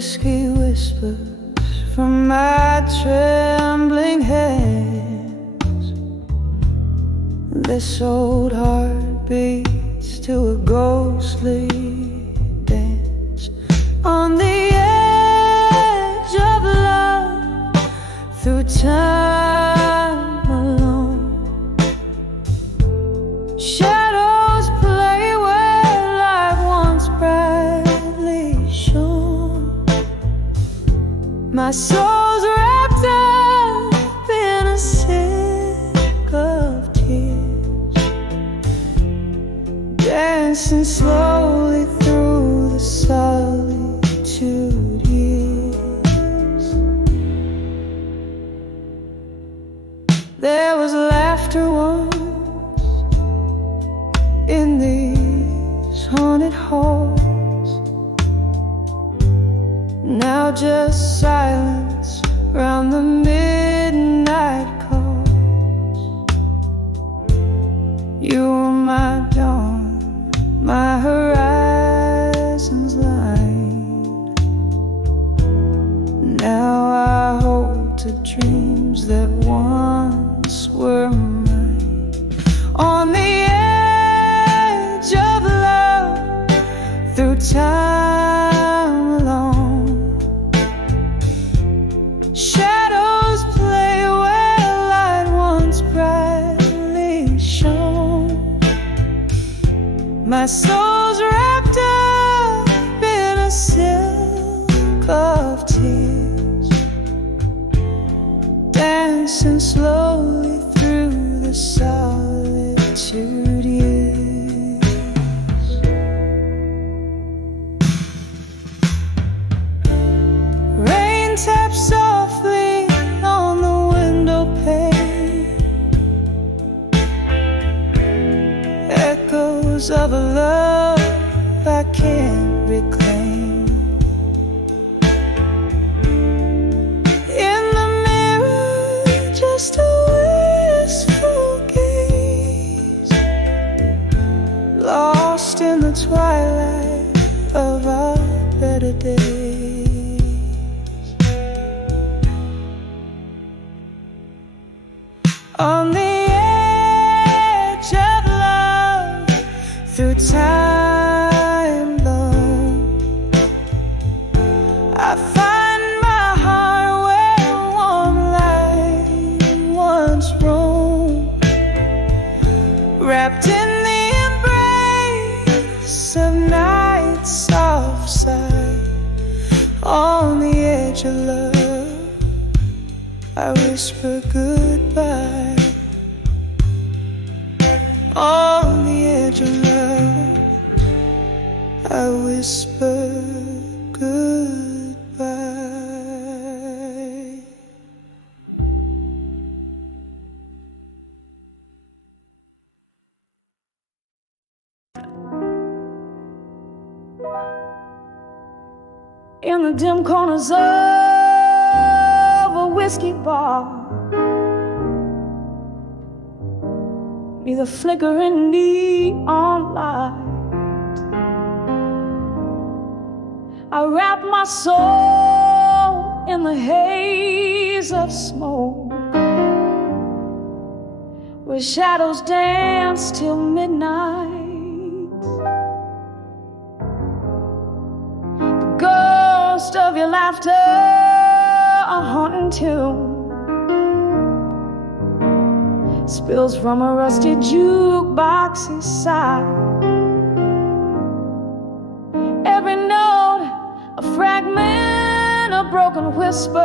whiskey whispers from my trembling hands. This old heart beats to a ghostly dance on the edge of love through time alone. Shadows play where light once brightly shone. My soul's wrapped up in a silk of tears, dancing slowly through the solitude years. There was laughter once in these haunted halls. Now just silence round the midnight calls. You were my dawn, my horizon's line. Now I hold to dreams that once were mine. On the edge of love through time alone. Shadows play where light once brightly shone. My soul's wrapped up in a silk of tears, dancing slowly through the solitude years. Rain taps softly on the window pane, echoes of a love I can't reclaim. In the mirror, just a wistful gaze, lost in the twilight of our better days. On the edge of love through time long, I find my heart where warm light once roamed, wrapped in the embrace of night's soft sigh. On the edge of love, I whisper goodbye. On the edge of love, I whisper goodbye. In the dim corners of a whiskey bar, be the flickering neon light. I wrap my soul in the haze of smoke, where shadows dance till midnight. The ghost of your laughter, a haunting tune, spills from a rusty jukebox inside. Every note, a fragment, a broken whisper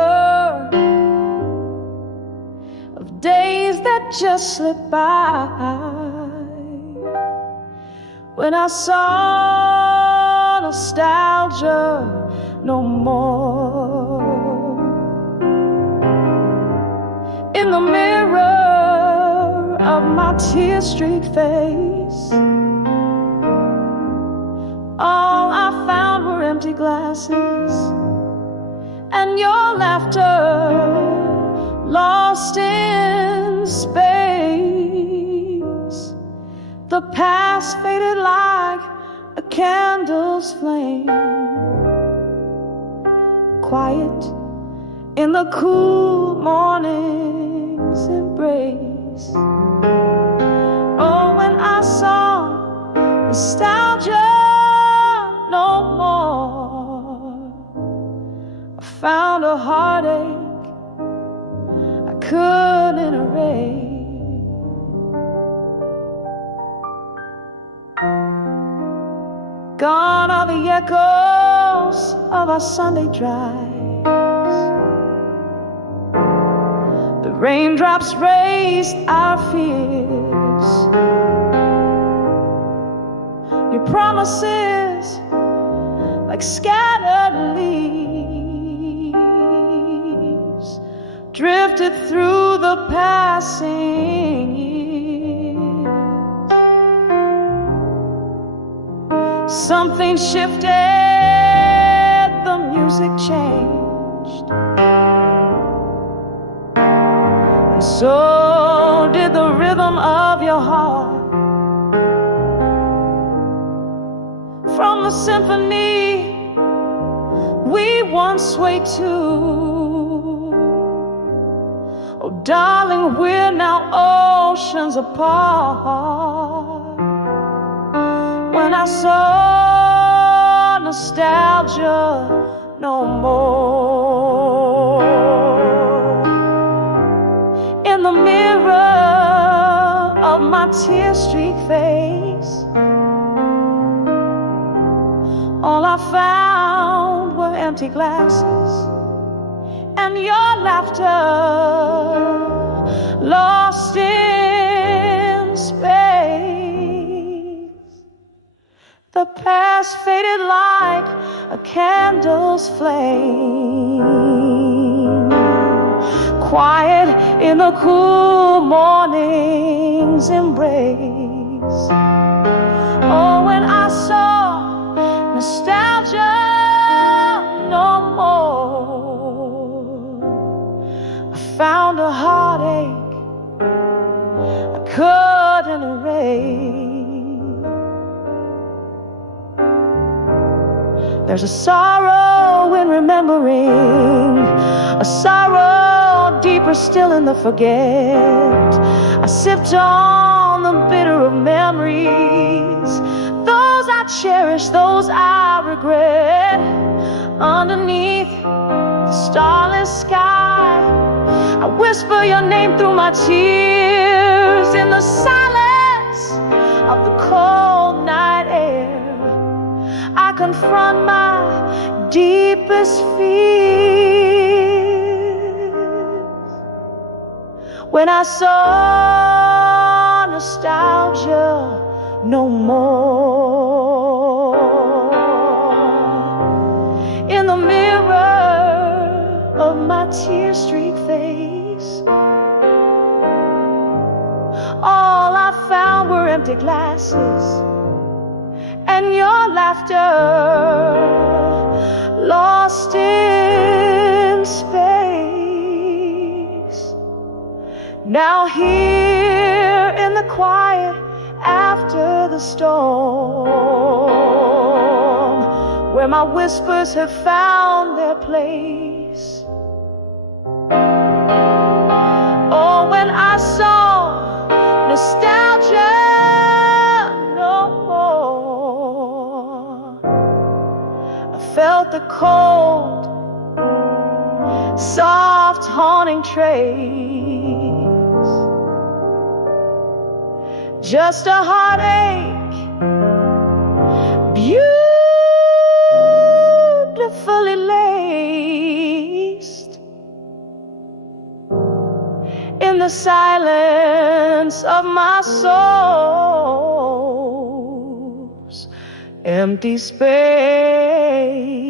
of days that just slipped by, when I saw nostalgia no more. In the mirror of my tear-streaked face, all I found were empty glasses and your laughter lost in space. The past faded like a candle's flame, quiet, in the cool morning's embrace. Oh, when I saw nostalgia no more, I found a heartache I couldn't erase. Gone are the echoes of our Sunday drives. The raindrops raised our fears. Your promises, like scattered leaves, drifted through the passing years. Something shifted, the music changed, and so did the rhythm of your heart. From the symphony we once swayed to, oh darling, we're now oceans apart. When I saw nostalgia no more, in the mirror of my tear-streaked face, all I found were empty glasses and your laughter lost in space. The past faded like a candle's flame, quiet in the cool morning's embrace. Oh, when I saw nostalgia no more, I found a heartache I couldn't erase. There's a sorrow in remembering, a sorrow deeper still in the forget. I sipped on the bitter of memories, those I cherish, those I regret. Underneath the starless sky, I whisper your name through my tears. In the silence of the cold night air, I confront my deepest fears. When I saw nostalgia no more, in the mirror of my tear-streaked face, all I found were empty glasses and your laughter lost in space. Now here in the quiet after the storm, where my whispers have found their place. Oh, when I saw nostalgia felt the cold, soft, haunting trace. Just a heartache, beautifully laced, in the silence of my soul's empty space.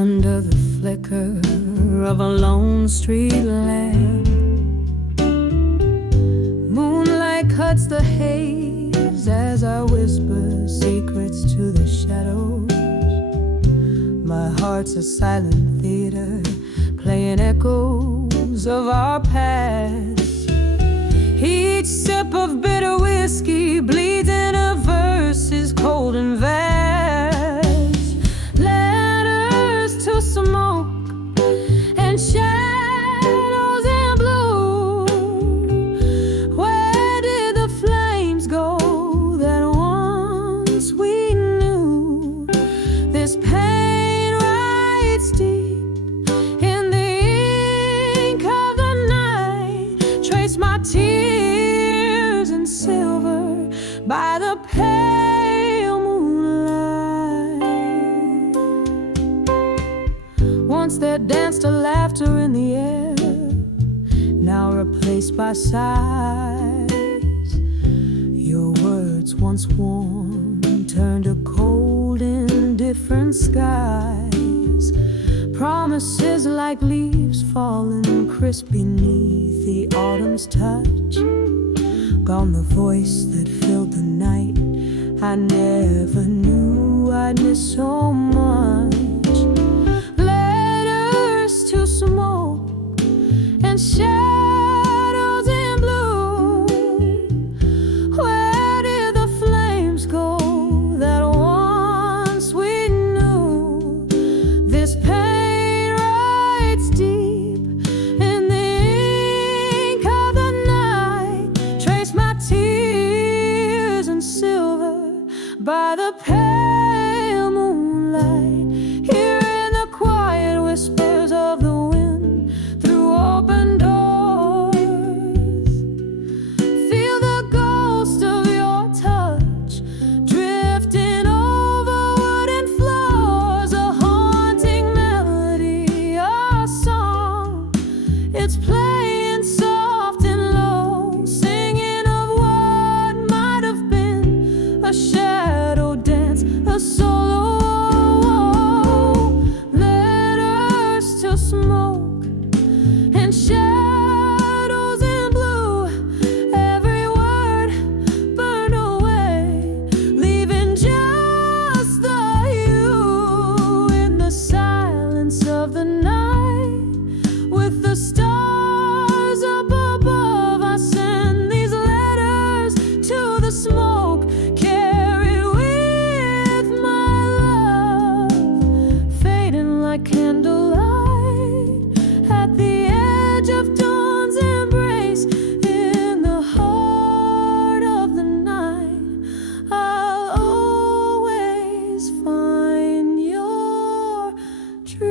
under the flicker of a lone street lamp. Moonlight cuts the haze as I whisper secrets to the shadows. My heart's a silent theater, playing echoes of our past. Each sip of bitter whiskey bleeds in a verses cold and vast. Letters to smoke and shadows in blue. Where did the flames go that once we knew? This pain writes deep in the ink of the night. Trace my tears in silver by the pale moonlight. Once there danced a laughter in the air, now replaced by sighs. Your words once warm turned to cold in different skies. Promises like leaves falling crisp beneath the autumn's touch. Gone the voice that filled the night. I never knew I'd miss so much. Letters to smoke and shadows in blue. Where did the flames go that once we knew? This pain writes deep in the ink of the night. Trace my tears in silver by the pale moonlight. Hearing the quiet whispers of the wind through open doors. Feel the ghost of your touch drifting over wooden floors. A haunting melody, a song. It's playing soft and low, singing of what might have been a shadow dance, a solo. Letters to smoke and shadows in blue. Every word burned away, leaving just the you in the silence of the night. With the stars up above, I send these letters to the smoke, carried with my love, fading like candlelight at the edge of dawn's embrace. In the heart of the night, I'll always find your trace.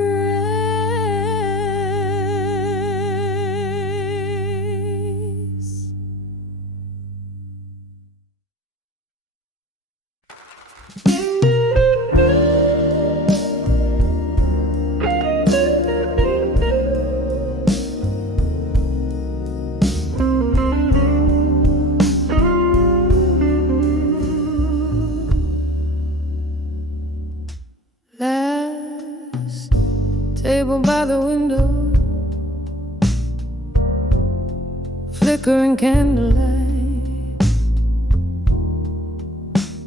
Last table by the window, flickering candlelight,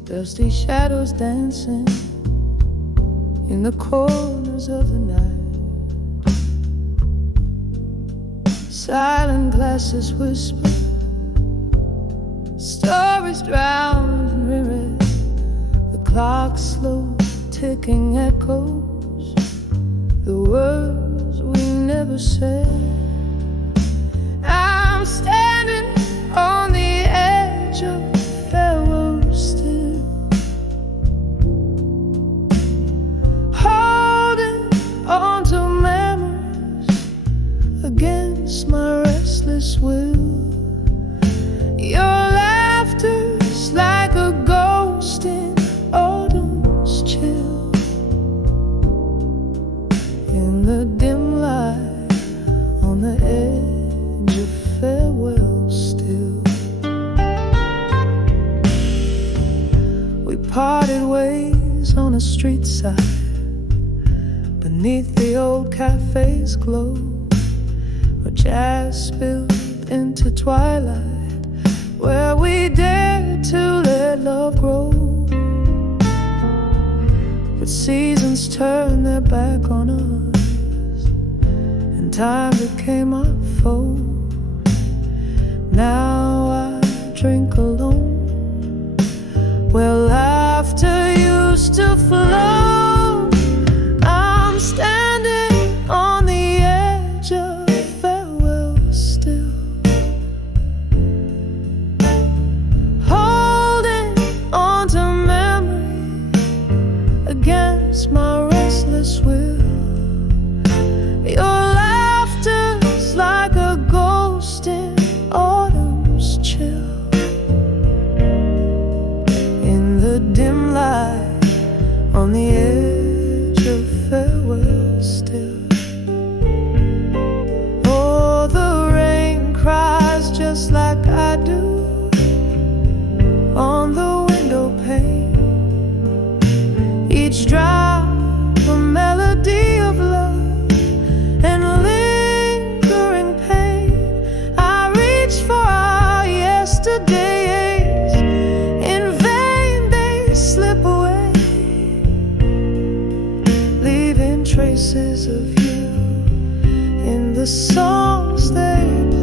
dusty shadows dancing in the corners of the night. Silent glasses whisper, stories drowned in mirrors. The clock's slow ticking echoes the words we never said. I'm standing on the edge of farewell still, holding on to memories against my restless will. Your laughter's like a ghost in autumn's chill. In the dim light on beneath the old cafe's glow, where jazz spilled into twilight, where we dared to let love grow. But seasons turned their back on us, and time became our foe. Now I drink alone, where laughter used to flow. I'm standing on the edge of farewell still, holding on to memory against my restless will. Your laughter's like a ghost in autumn's chill. In the dim light, on the edge of farewell still. Oh, the rain cries just like I do on the window pane. Each drop a melody of love and lingering pain. I reach for our yesterdays, in vain they slip away, leaving traces of you in the songs they play.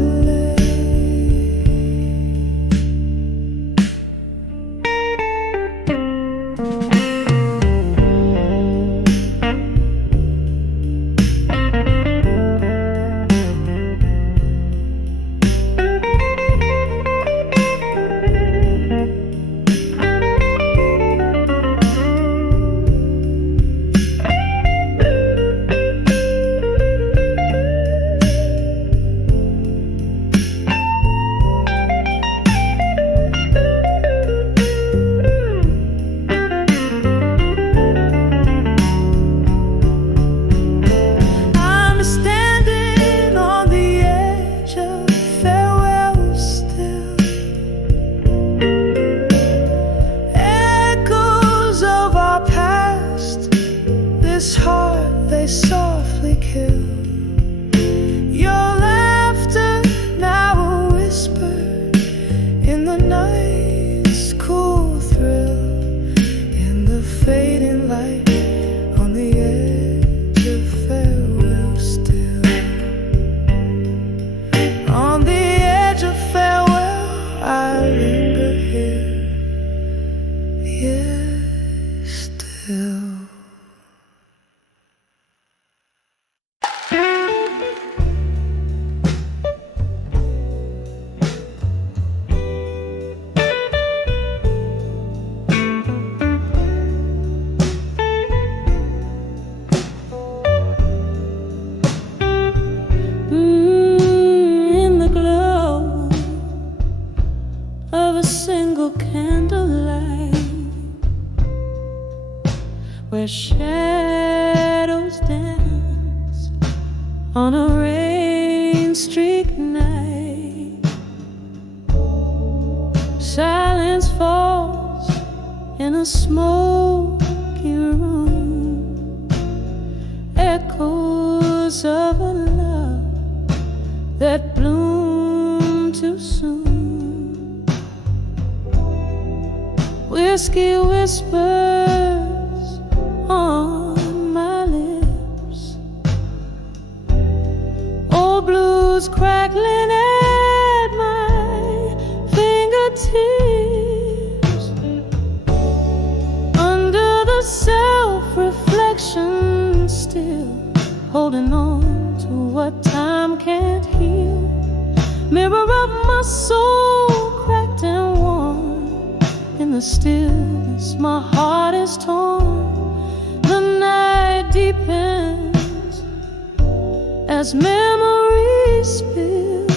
This heart they softly kill. Your laughter now a whisper in the night's cool thrill. In the fading light, on the edge of farewell still. On the edge of farewell I linger here, yes, still. Candlelight, where shadows dance on a rain-streaked night. Silence falls in a smoky room, echoes of a love that bloomed too soon. Whiskey whispers on my lips, old blues crackling at my fingertips. Under the self-reflection, still holding on to what time can't heal. Mirror of my soul, cracked and worn. In the stillness, my heart is torn. The night deepens as memories spill,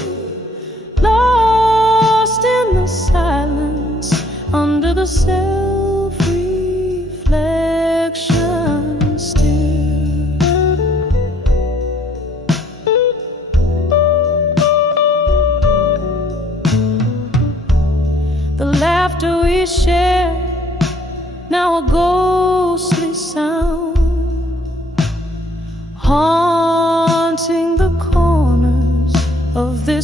lost in the silence under the self-reflection still. The laughter we share, now a ghostly sound,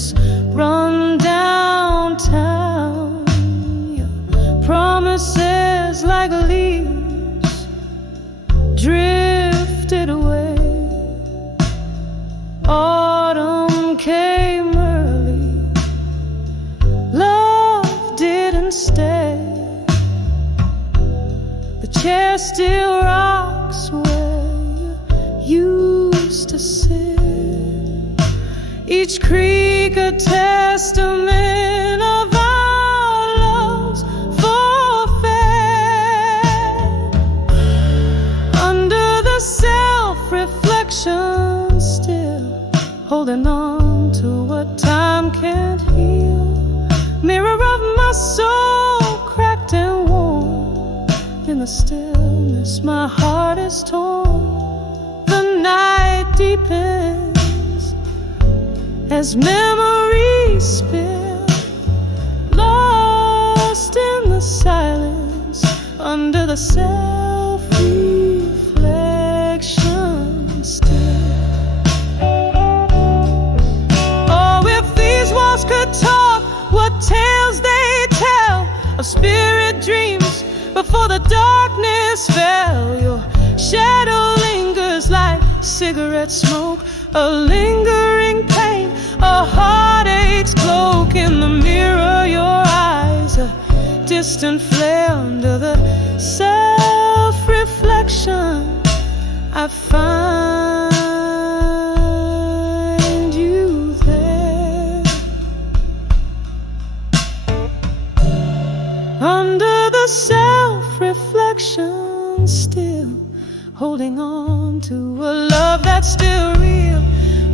this run-down town. Your promises like leaves drifted away. Autumn came early, love didn't stay. The chair still rocks where you used to sit. Each creak a testament of our love's forfeit. Under the self-reflection, still holding on to what time can't heal. Mirror of my soul, cracked and worn. In the stillness, my heart is torn. The night deepens as memories spill, lost in the silence under the self-reflection still. Oh, if these walls could talk, what tales they tell of spirit dreams before the darkness fell. Your shadow lingers like cigarette smoke, a lingering pain, a heartache's cloak. In the mirror, your eyes, a distant flare under the self-reflection. I find you there. Under the self-reflection, still holding on to a love that's still real.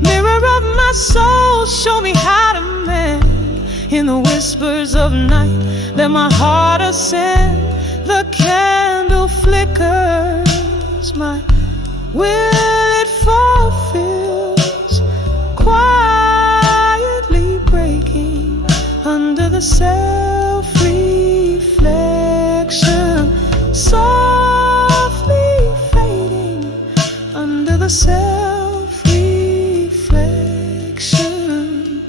Mirror of my soul, show me how to mend. In the whispers of night, let my heart ascend. The candle flickers, my will it fulfills, quietly breaking under the self-reflection, softly fading under the self-reflection.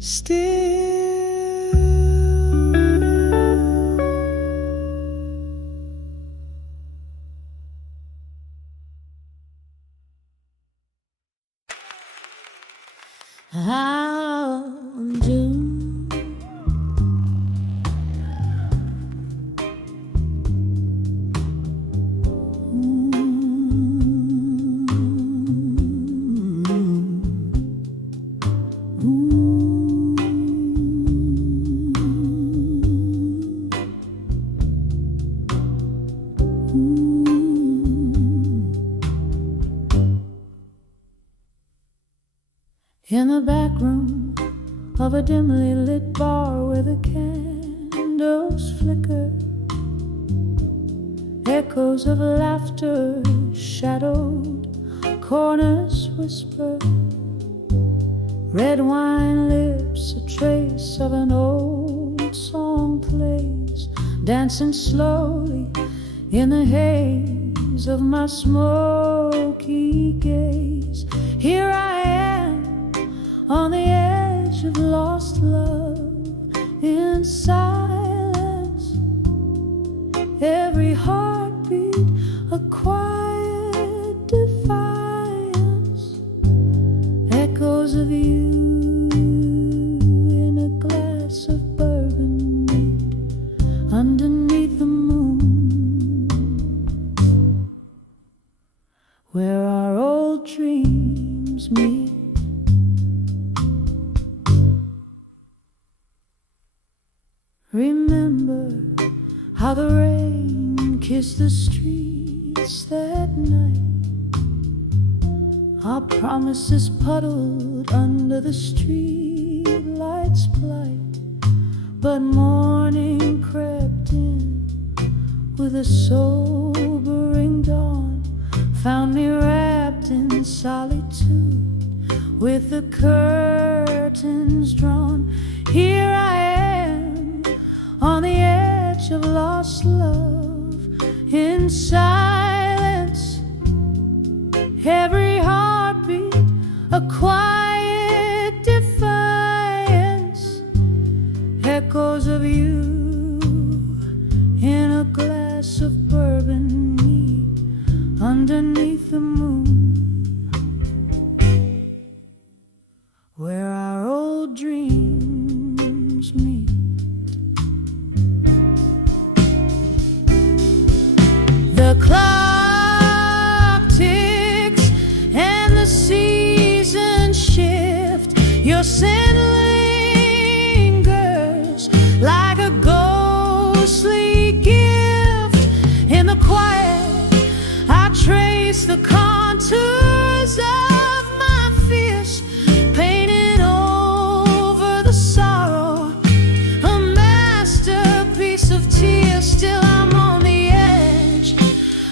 Still I'll do. In the back room of a dimly lit bar where the candles flicker, echoes of laughter shadowed, corners whisper, red wine lips, a trace of an old song plays, dancing slowly in the haze of my smoky gaze. Here I am on the edge of lost love, in silence, every heartbeat a quiet defiance, echoes of you in a glass of bourbon neat underneath the moon, where our old dreams meet. Remember how the rain kissed the streets that night, our promises puddled under the street light's blight. But morning crept in with a sobering dawn, found me wrapped in solitude with the curtains drawn. Here I am on the edge of lost love, in silence, every heartbeat a quiet defiance, echoes of you in a glass of bourbon neat underneath the moon, where our old dreams meet. The clock ticks and the seasons shift. Your scent lingers like a ghostly gift. In the quiet, I trace the contours of my fears, painting over the sorrow, a masterpiece of tears. Still I'm on the edge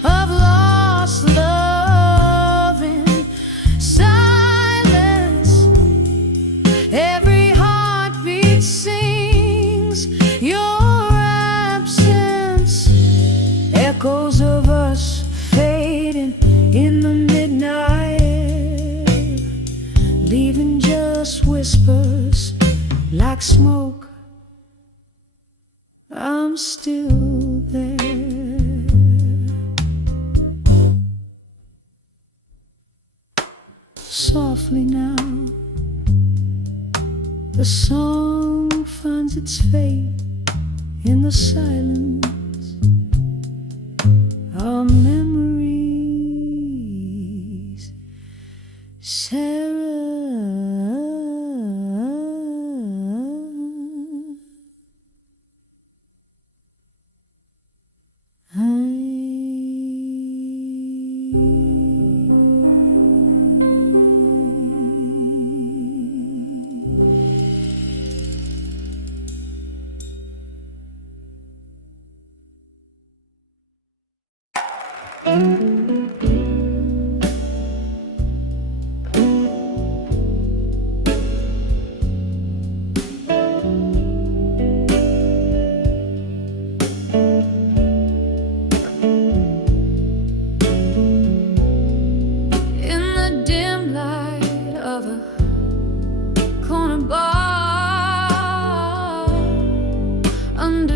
of lost love in silence. Every heartbeat sings your absence, echoes of us fading in the midnight air, leaving just whispers like smoke. I'm still there. Softly now, the song finds its fate in the silence. Our memories, Sarah.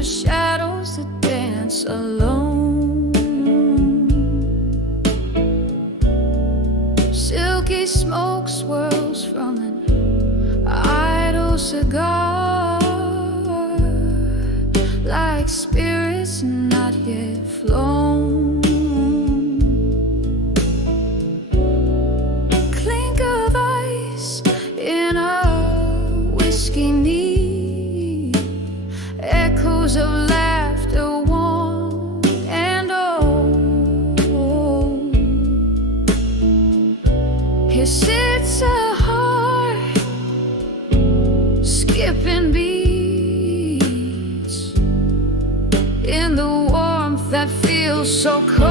Shadows that dance alone, silky smoke swirls from an idle cigar, like spirits not yet flown. Clink of ice in a whiskey knee, echoes of laughter, warm and old. Here sits a heart skipping beats in the warmth that feels so cold.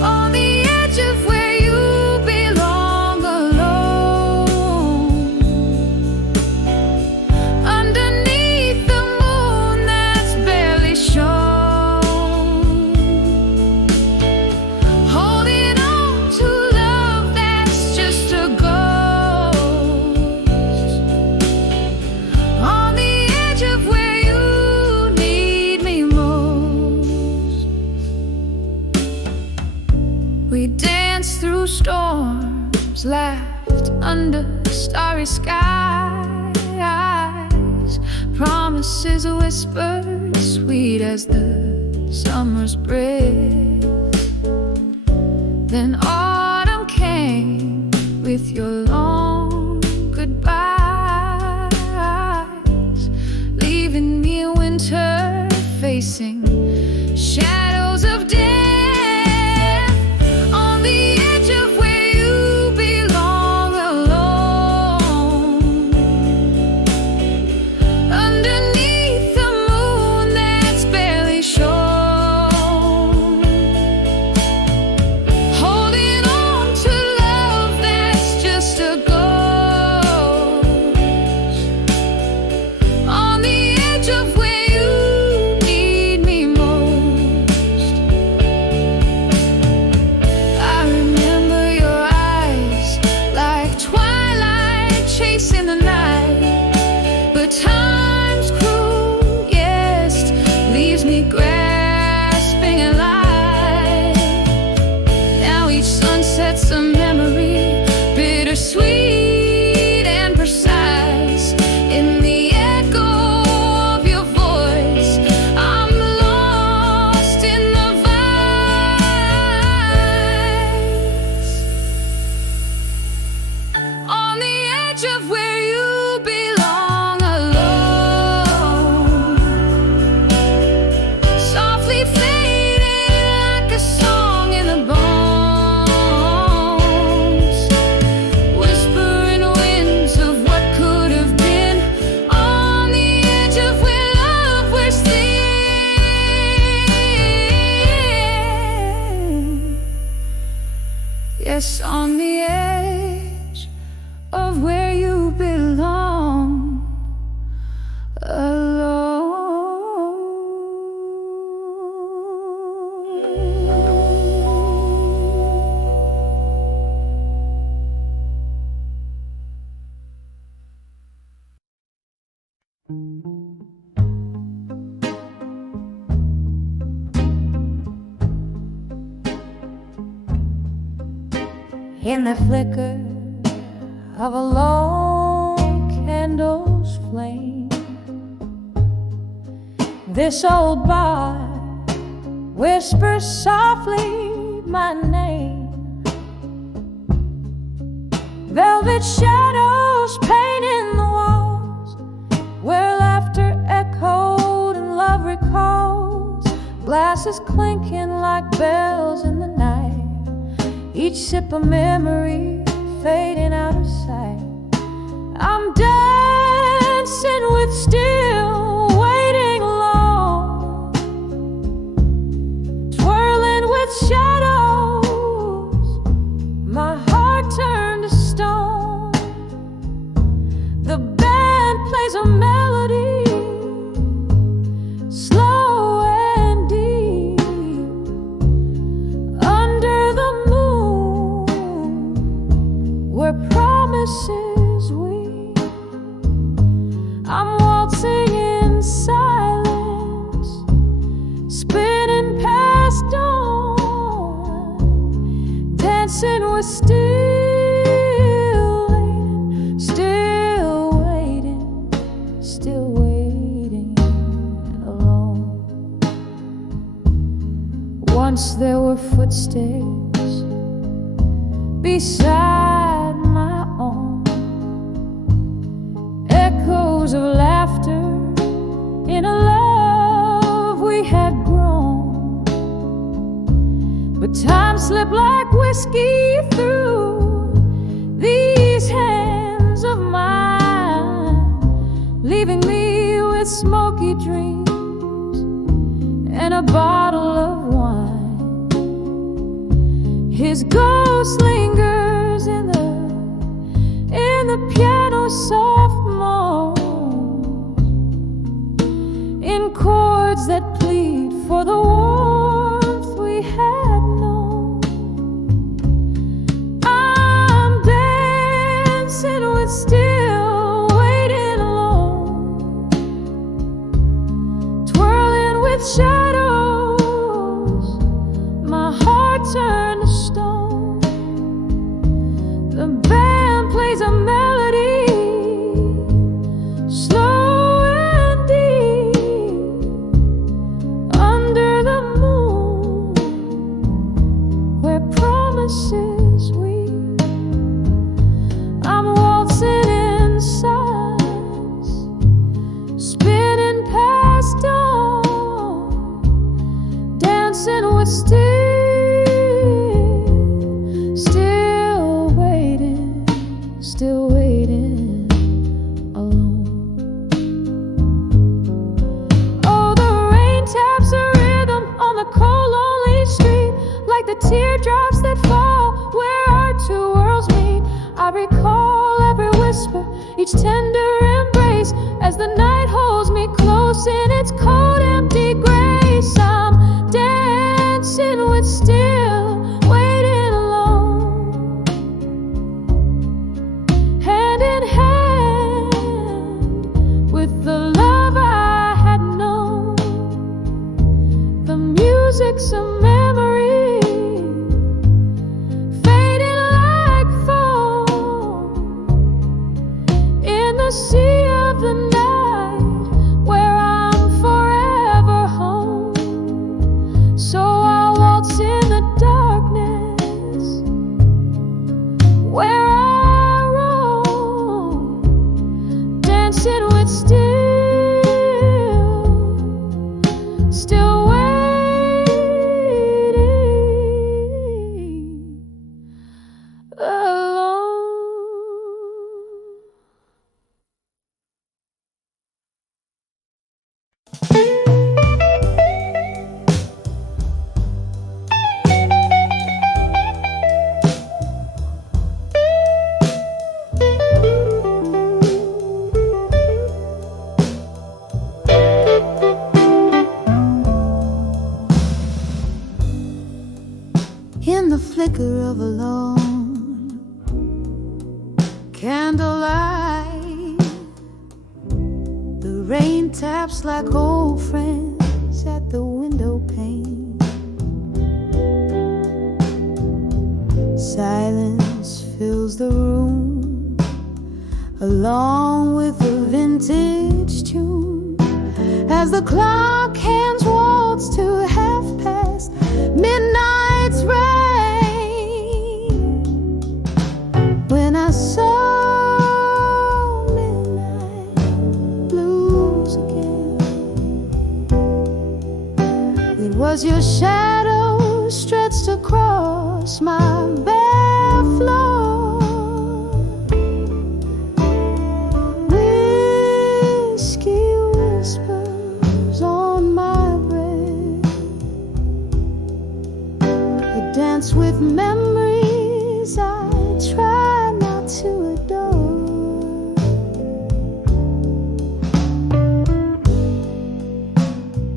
On the edge of where you belong, alone, underneath the moon that's barely shown, holding on to love that's just a ghost. On the edge of where you need me most. We danced through storms, laughed under starry skies, promises whispered sweet as the summer's breath. Then autumn came with your long goodbyes, leaving me in winter facing shadows of death. On the edge of where you belong, alone, underneath the moon that's barely shown, holding on to love that's just a ghost. On the edge of where you need me most. grasping at life. Now each sunset's a memory, bittersweet and precise. In the echo of your voice, I'm lost in the vibes. On the edge of where you belong, alone, softly fading like a song in the bones, whispering winds of what could have been. On the edge of where love was thin. Yes, on the edge of where you belong, In the flicker of a lone candle's flame, this old bar whispers softly my name. Velvet shadows painting the walls, where laughter echoed and love recalls. Glasses clinking like bells in the night, each sip a memory fading out of sight. I'm dancing with still waiting alone, twirling with shadows, my heart turned to stone. The band plays a melody, slow and deep, under the moon, where promises weep. I'm waltzing in silence, spinning past dawn, dancing with still waiting alone. Once there were footsteps beside my own, echoes of laughter in a love we had grown. But time slipped like whiskey through these hands of mine, leaving me with smoky dreams and a bottle of wine. His ghost lingers in the piano soft moans, in chords that plead for the warmth we had known. I'm dancing with still waiting alone, twirling with shadows, my heart turned to stone. The band plays a melody, slow and deep, under the moon, where promises weep. I'm waltzing in silence, spinning past dawn, dancing with still waiting alone. Oh, the rain taps a rhythm on the cold, lonely street, like the teardrops that fall where our two worlds meet. I recall every whisper, each tender embrace, as the night holds me close in its cold, empty grace. I'm dancing with still waiting alone, hand in hand with the love I had known. music's a memory, fading like foam in the sea of the night, where I'm forever home. So I'll waltz in the darkness, where I roam, dancing with still waiting alone. In the flicker of a lone candlelight, the rain taps like old friends at the window pane. Silence fills the room, along with a vintage tune, as the clock hands waltz to half past midnight's rain. When I saw midnight blues again, it was your shadow stretched across my bare floor. Whiskey whispers on my breath, a dance with memories I try not to adore.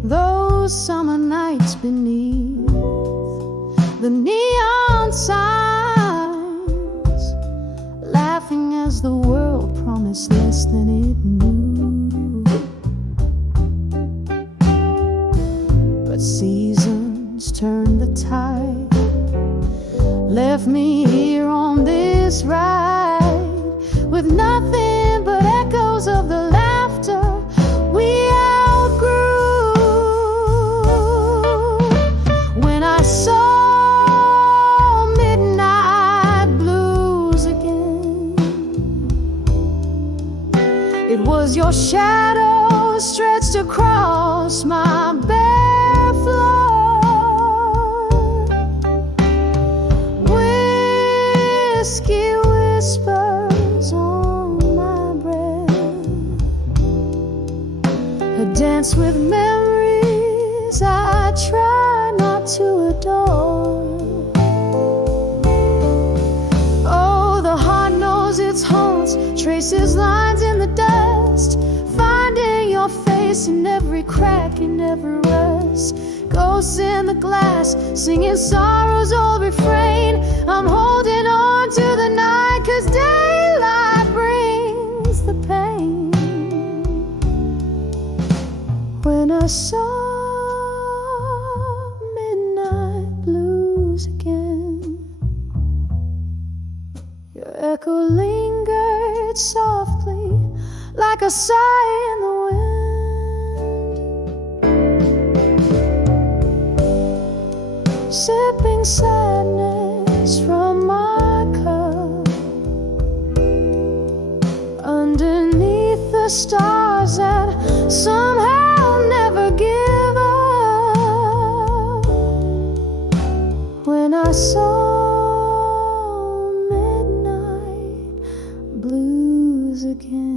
Those summer nights beneath the neon signs, laughing as the world promised less than it knew. But seasons turned the tide, left me here on this ride, with nothing but echoes of the laughter we outgrew. When I saw midnight blues again, it was your shadow stretched across my bare floor. Whiskey whispers on my breath, a dance with memories I try not to adore. Oh, the heart knows its haunts, traces lines in the dust, finding your face in every crack, in every rust. Ghosts in the glass, singing sorrow's old refrain. I'm holding on to the night, 'cause daylight brings the pain. When I saw midnight blues again, your echo lingered softly like a sigh in the wind. Sipping sadness from my cup, underneath the stars that somehow never give up. When I saw midnight blues again.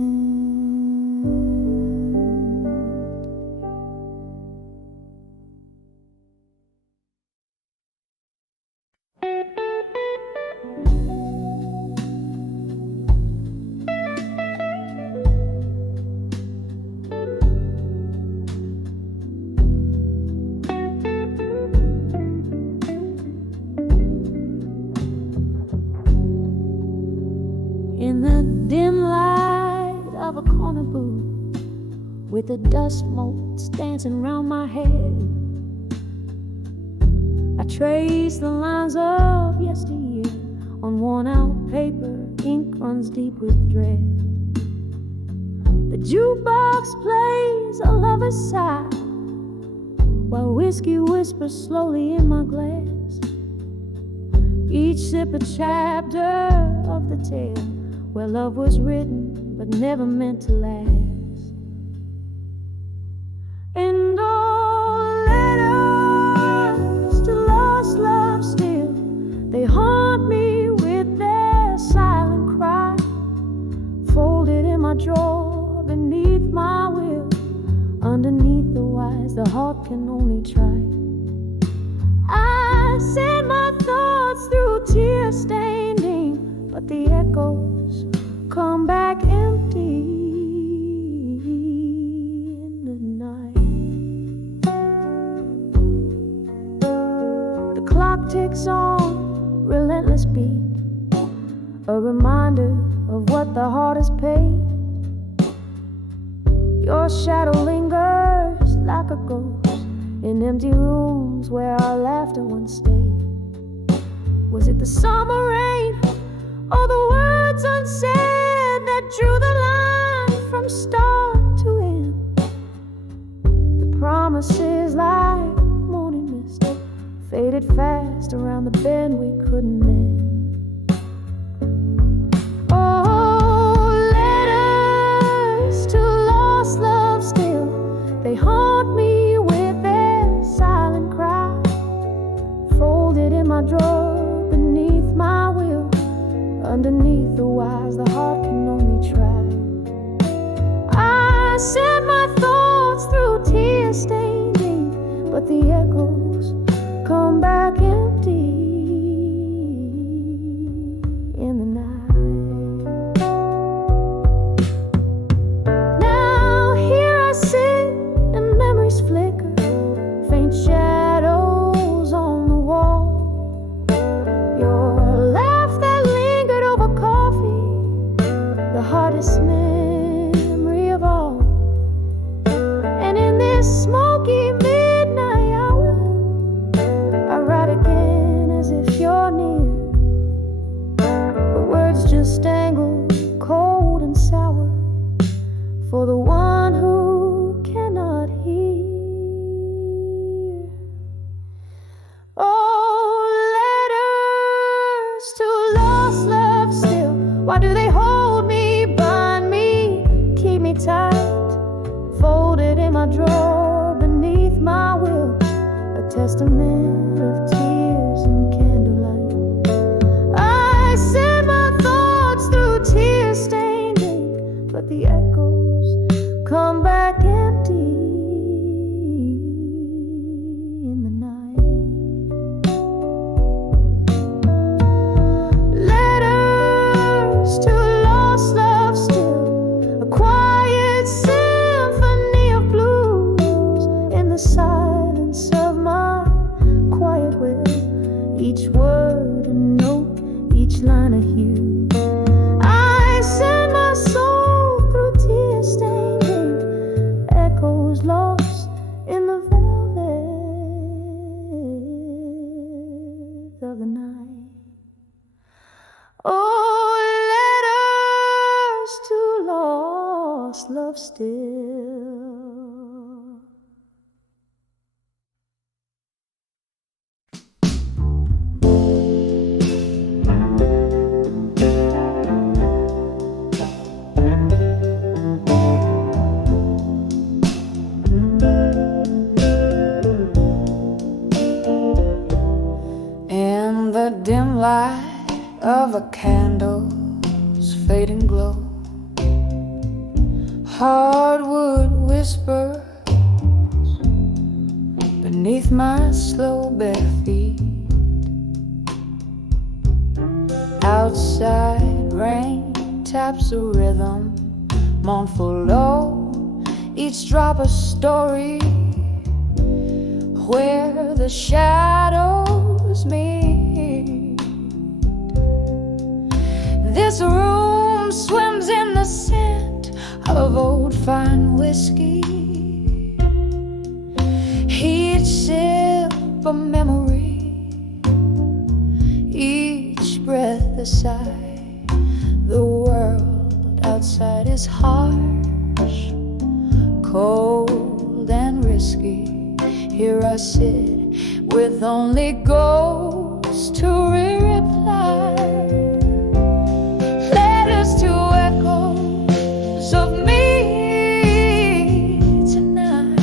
In the dim light of a corner booth, with the dust motes dancing round my head, I trace the lines of yesteryear on worn-out paper. Ink runs deep with dread. The jukebox plays a lover's sigh while whiskey whispers slowly in my glass. Each sip a chapter of the tale where love was written but never meant to last. And all letters to lost love still, they haunt me with their silent cry, folded in my drawer beneath my will. Underneath the wise, the heart can only try. I send my thoughts through tear-stained ink, but the echoes come back empty in the night. The clock ticks on, relentless beat, a reminder of what the heart has paid. Your shadow lingers like a ghost in empty rooms where our laughter once stayed. Was it the summer rain or the words unsaid that drew the line from start to end? The promises like morning mist faded fast around the bend we couldn't mend. They haunt me with their silent cry, folded in my drawer beneath my will. Underneath the wise, the heart can only try. I send my thoughts through tear-stained ink, but the echoes come back empty in the night. Now here I sit, flicker, faint shadows on the wall. Your laugh that lingered over coffee, the hardest memory of all. And in this smoky midnight hour, I write again as if you're near. The words just dangle cold and sour for the one who cannot hear. Why do they hold me, bind me, keep me tight, folded in my drawer beneath my will, a testament of tears and candlelight. I send my thoughts through tear-stained ink, but the echoes come back empty in the night. To lost love still, a quiet symphony of blues in the silence of my quiet will. Each word a note, each line a hue. I send my soul through tear-stained ink, echoes lost in the velvet of the night. Oh, love still. In the dim light of a candle's fading glow, hardwood whispers beneath my slow bare feet. Outside rain taps a rhythm, mournful low, each drop a story, where the shadows meet. This room swims in the scent of old fine whiskey. Each sip a memory, other side. The world outside is harsh, cold and risky. Here I sit with only ghosts to reply. Letters to echoes of me tonight.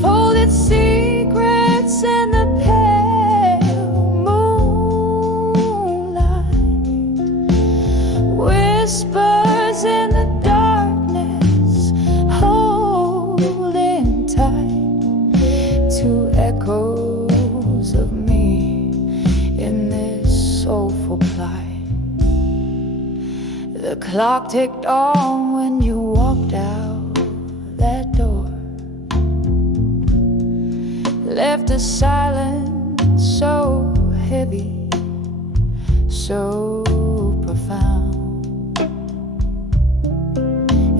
Folded secrets in the pale moonlight. Whispers in the darkness, holding tight to echoes of me in this soulful plight. The clock ticked on when you walked out that door. Left a silence so heavy, so profound.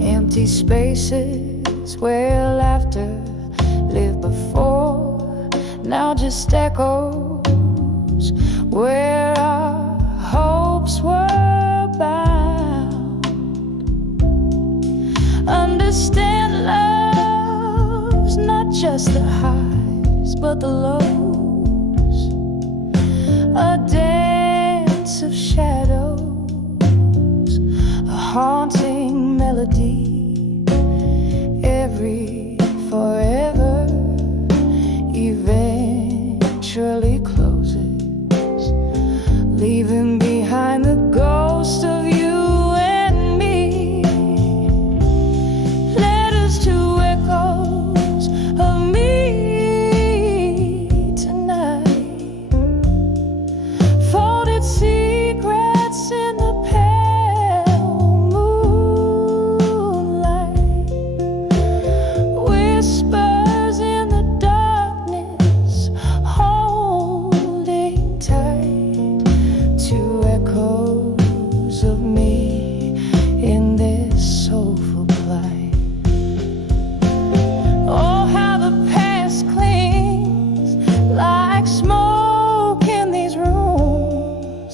Empty spaces where laughter lived before, now just echoes where our hopes were bound. Understand love's not just the highs but the lows, a dance of shadows, a haunting melody, every forever eventually closes, leaving behind the ghost of you and me. Letters to echoes of me tonight. Folded secrets in the pale moonlight. Whispers in the darkness, holding tight to echoes of me in this soulful plight. Oh, how the past clings like smoke in these rooms.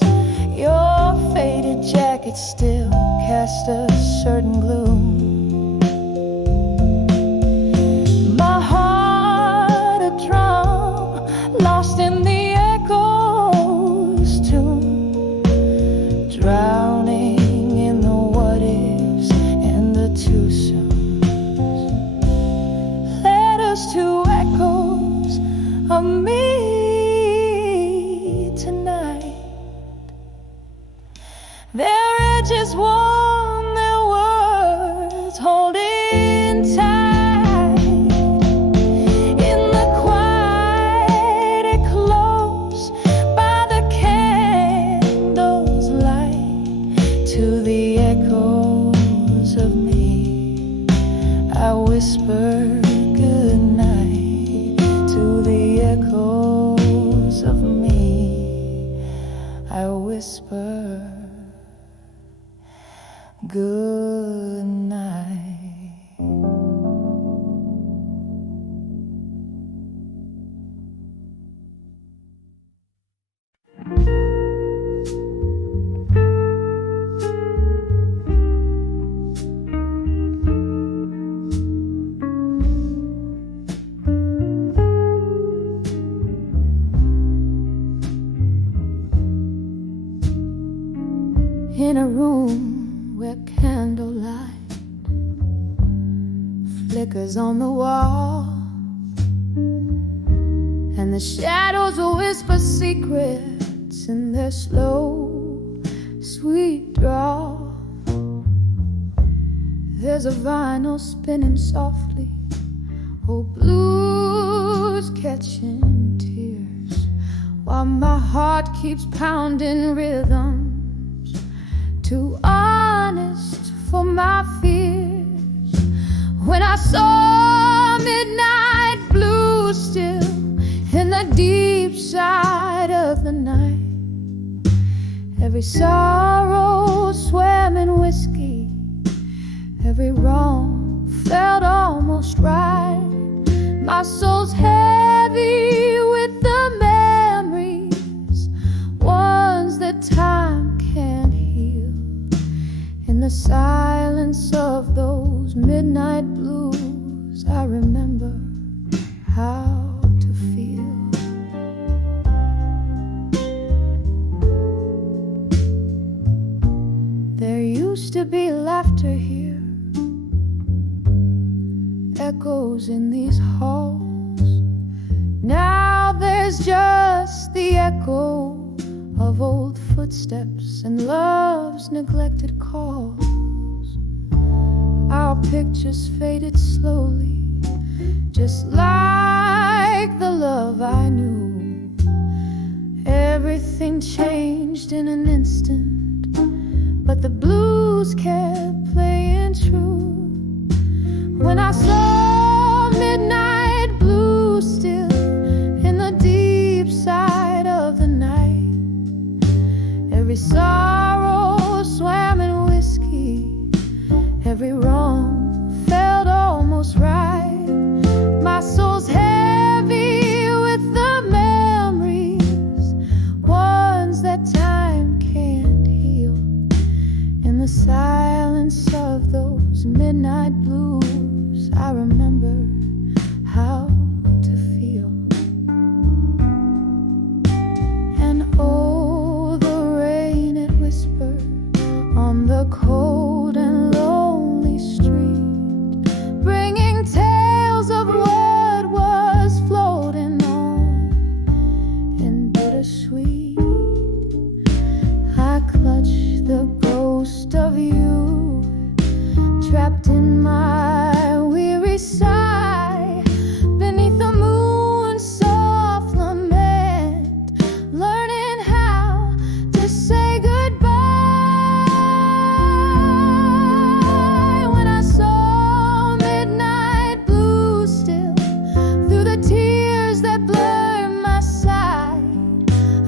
Your faded jacket still casts a certain gloom. My heart a drum, lost in the echoes tune, drowning in the what ifs and the too soons. Letters to echoes of me tonight. Their edges warm, their words holding tight. In the quiet, it close by the candle's light. To the echoes of me, I whisper good night. To the echoes of me, I whisper good night. In a room where candlelight flickers on the wall, and the shadows will whisper secrets in their slow, sweet drawl. There's a vinyl spinning softly, oh, blues catching tears, while my heart keeps pounding rhythms too honest for my fears. When I saw midnight blue still in the deep side of the night, every sorrow swam in whiskey, every wrong felt almost right. My soul's heavy with the memories once is just the echo of old footsteps and love's neglected calls. Our pictures faded slowly, just like the love I knew. Everything changed in an instant, but the blues kept playing true. When I saw midnight blue still in the deep side of the night, every sorrow swam in whiskey, every wrong felt almost right. My soul's heavy with the memories, ones that time can't heal. In the silence of those midnight blues, I remember how to feel. And oh, the rain, it whispered on the cold and lonely street, bringing tales of what was floating on in bittersweet. I clutch the ghost of you, trapped in my weary sigh, beneath the moon's soft lament, learning how to say goodbye. When I saw midnight blue still, through the tears that blurred my sight,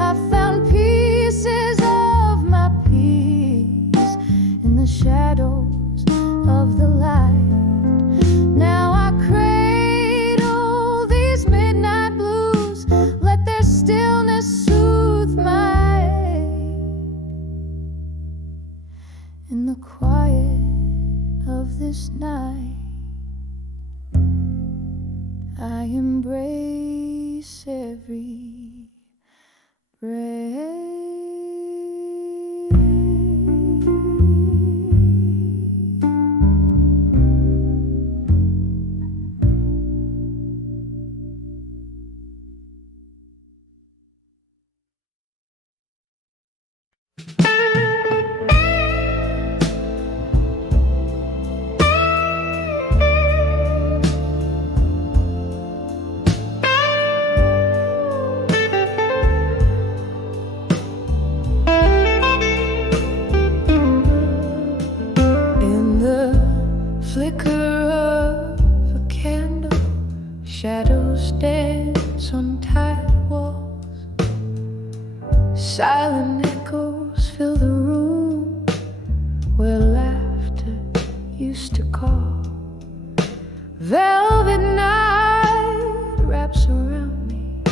I found pieces of my peace in the shadows of the light. Now I cradle these midnight blues, let their stillness soothe my ache. In the quiet of this night, I embrace every breath. In the flicker of a candle, shadows dance on tired walls. Silent echoes fill the room where laughter used to call. Velvet night wraps around me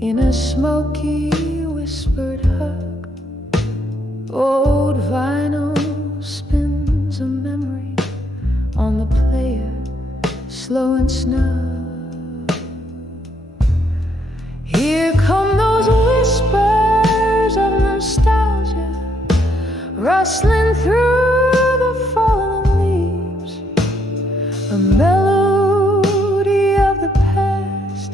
in a smoky whispered hug. Old vinyl spins a memory on the player, slow and snug. Here come those whispers of nostalgia, rustling through the fallen leaves, a melody of the past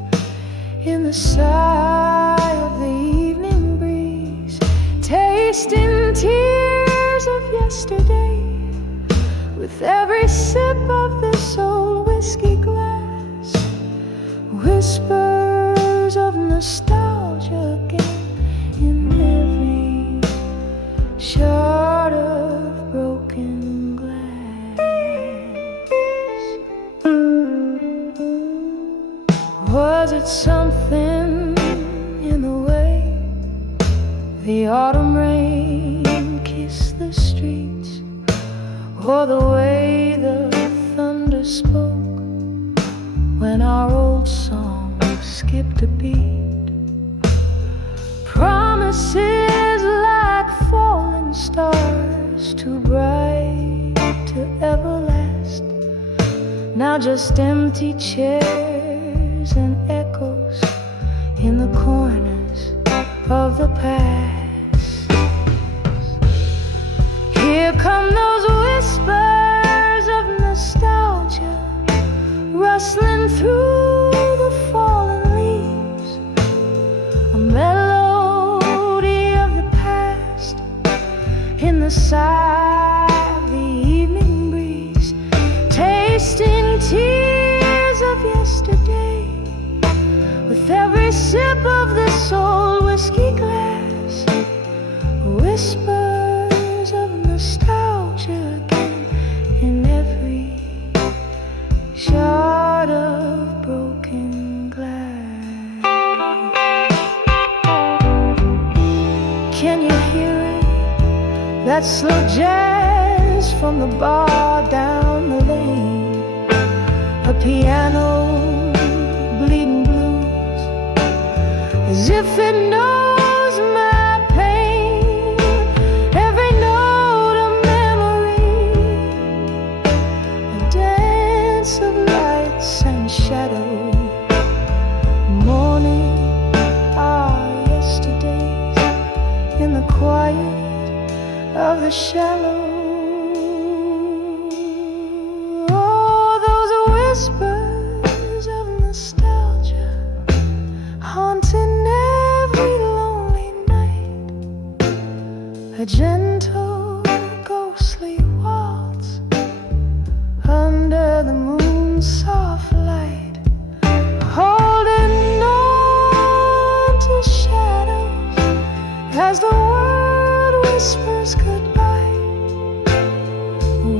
in the sigh of the evening breeze, tasting tears of yesterday with every sip of this old whiskey glass. Whispers of nostalgia again in every shard of broken glass. Was it something in the way the autumn rain kissed the streets, or the way the thunder spoke when our old song skipped a beat? Promises like falling stars, too bright to ever last, now just empty chairs and echoes in the corners of the past. Here come those whispers of nostalgia, rustling through the fallen leaves, sip of this old whiskey glass, whispers of nostalgia again in every shard of broken glass. Can you hear it? That slow jazz from the bar down the lane, a piano bleeding blues, as if it knows my pain, every note a memory, a dance of lights and shadows, morning our yesterdays in the quiet of the shallow. Oh, those whispers of nostalgia haunting every lonely night, a gentle ghostly waltz under the moon's soft light, holding on to shadows as the world whispers goodbye,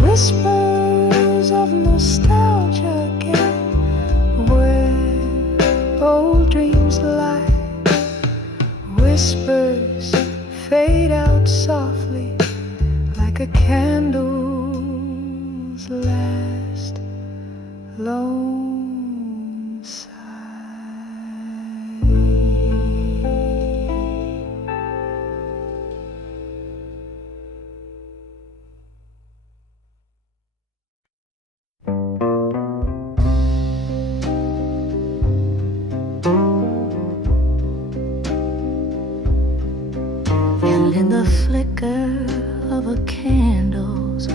whispers of nostalgia again, where old dreams lie, whispers fade out softly like a candle's last lone sigh. And in the flicker of a candle's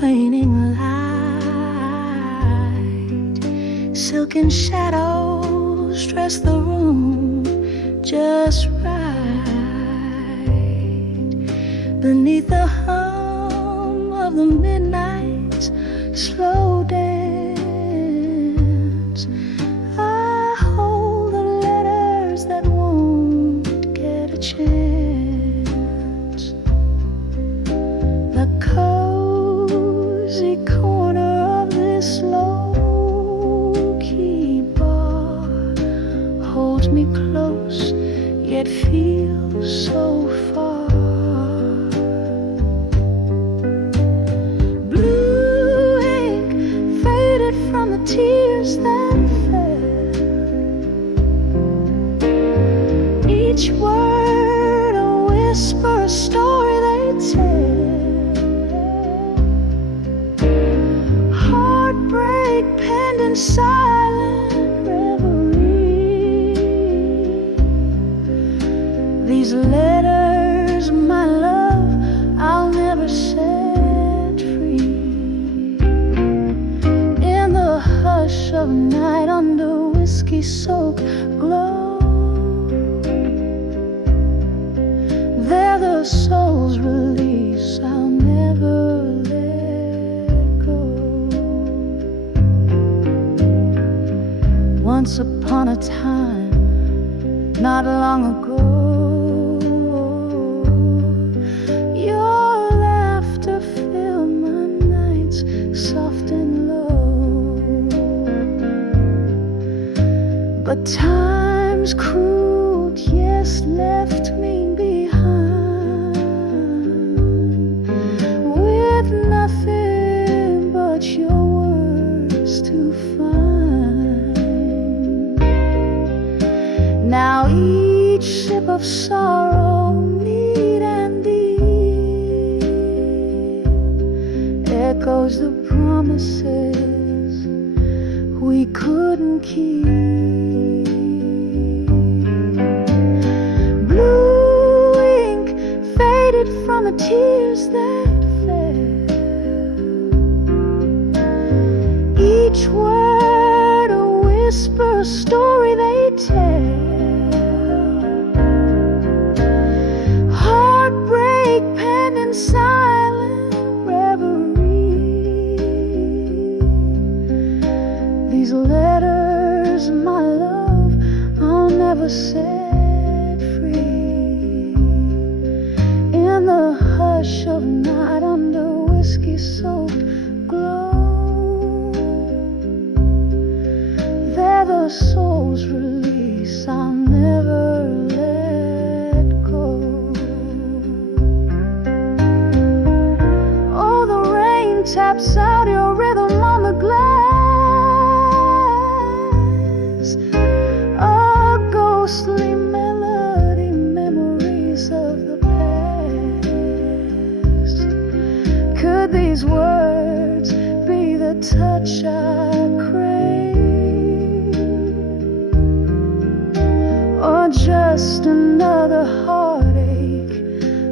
waning light, silken shadows dress the room just right. Beneath the hum of the midnight's slow dance, I hold the letters that won't get a chance. The cozy corner of this low-key bar holds me close, yet feels so far. Blue ink faded from the tears that fell, each word a whisper, a story they tell. Heartbreak penned in silent reverie. These letters, my love, I'll never set free. In the hush of night, under whiskey-soaked glow, they're the soul's release I'll never let go. Once upon a time, not long ago, your laughter filled my nights soft and low. But time's cruel, yes, left me behind with nothing but your words to find. Now each sip of sorrow, neat and deep, echoes the promises we couldn't keep. Blue ink faded from the tears that fell, each word a whisper, a story they tell. Heartbreak penned in silent reverie. These letters, my love, I'll never never set free. In the hush of night under whiskey-soaked glow, they're the soul's release I'll never let go. Oh, the rain taps out your rhythm on the glass, a ghostly melody, memories of the past. Could these words be the touch I crave, or just another heartache,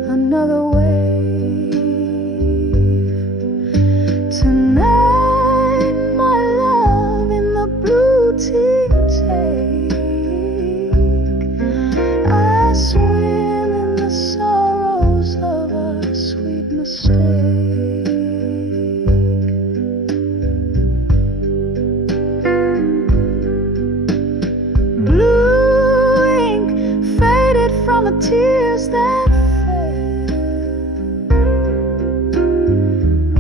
another wave? Tonight, my love, in the blue tea take, I swim in the sorrows of a sweet mistake. Blue ink faded from the tears that fell,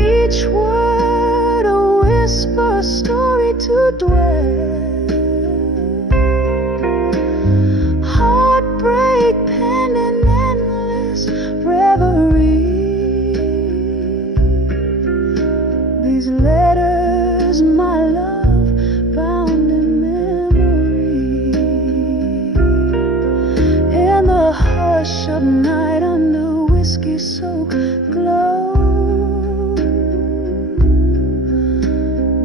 each word a whisper, a story to dwell. Heartbreak penned in endless reverie. These letters, my love, bound in memory. In the hush of night under whiskey-soaked glow,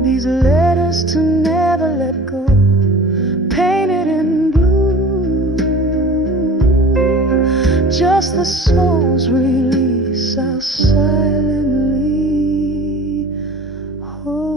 these letters to never let go, painted in blue, just the soul's release I'll silently hold.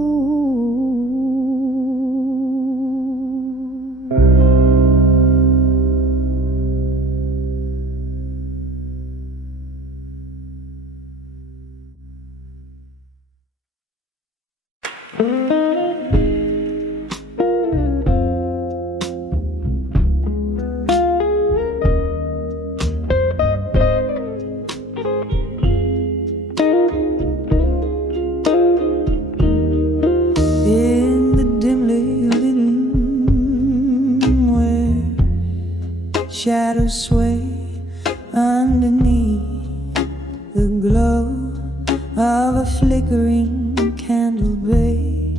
In the dimly lit room where shadows sway underneath the glow of a flickering candle bay,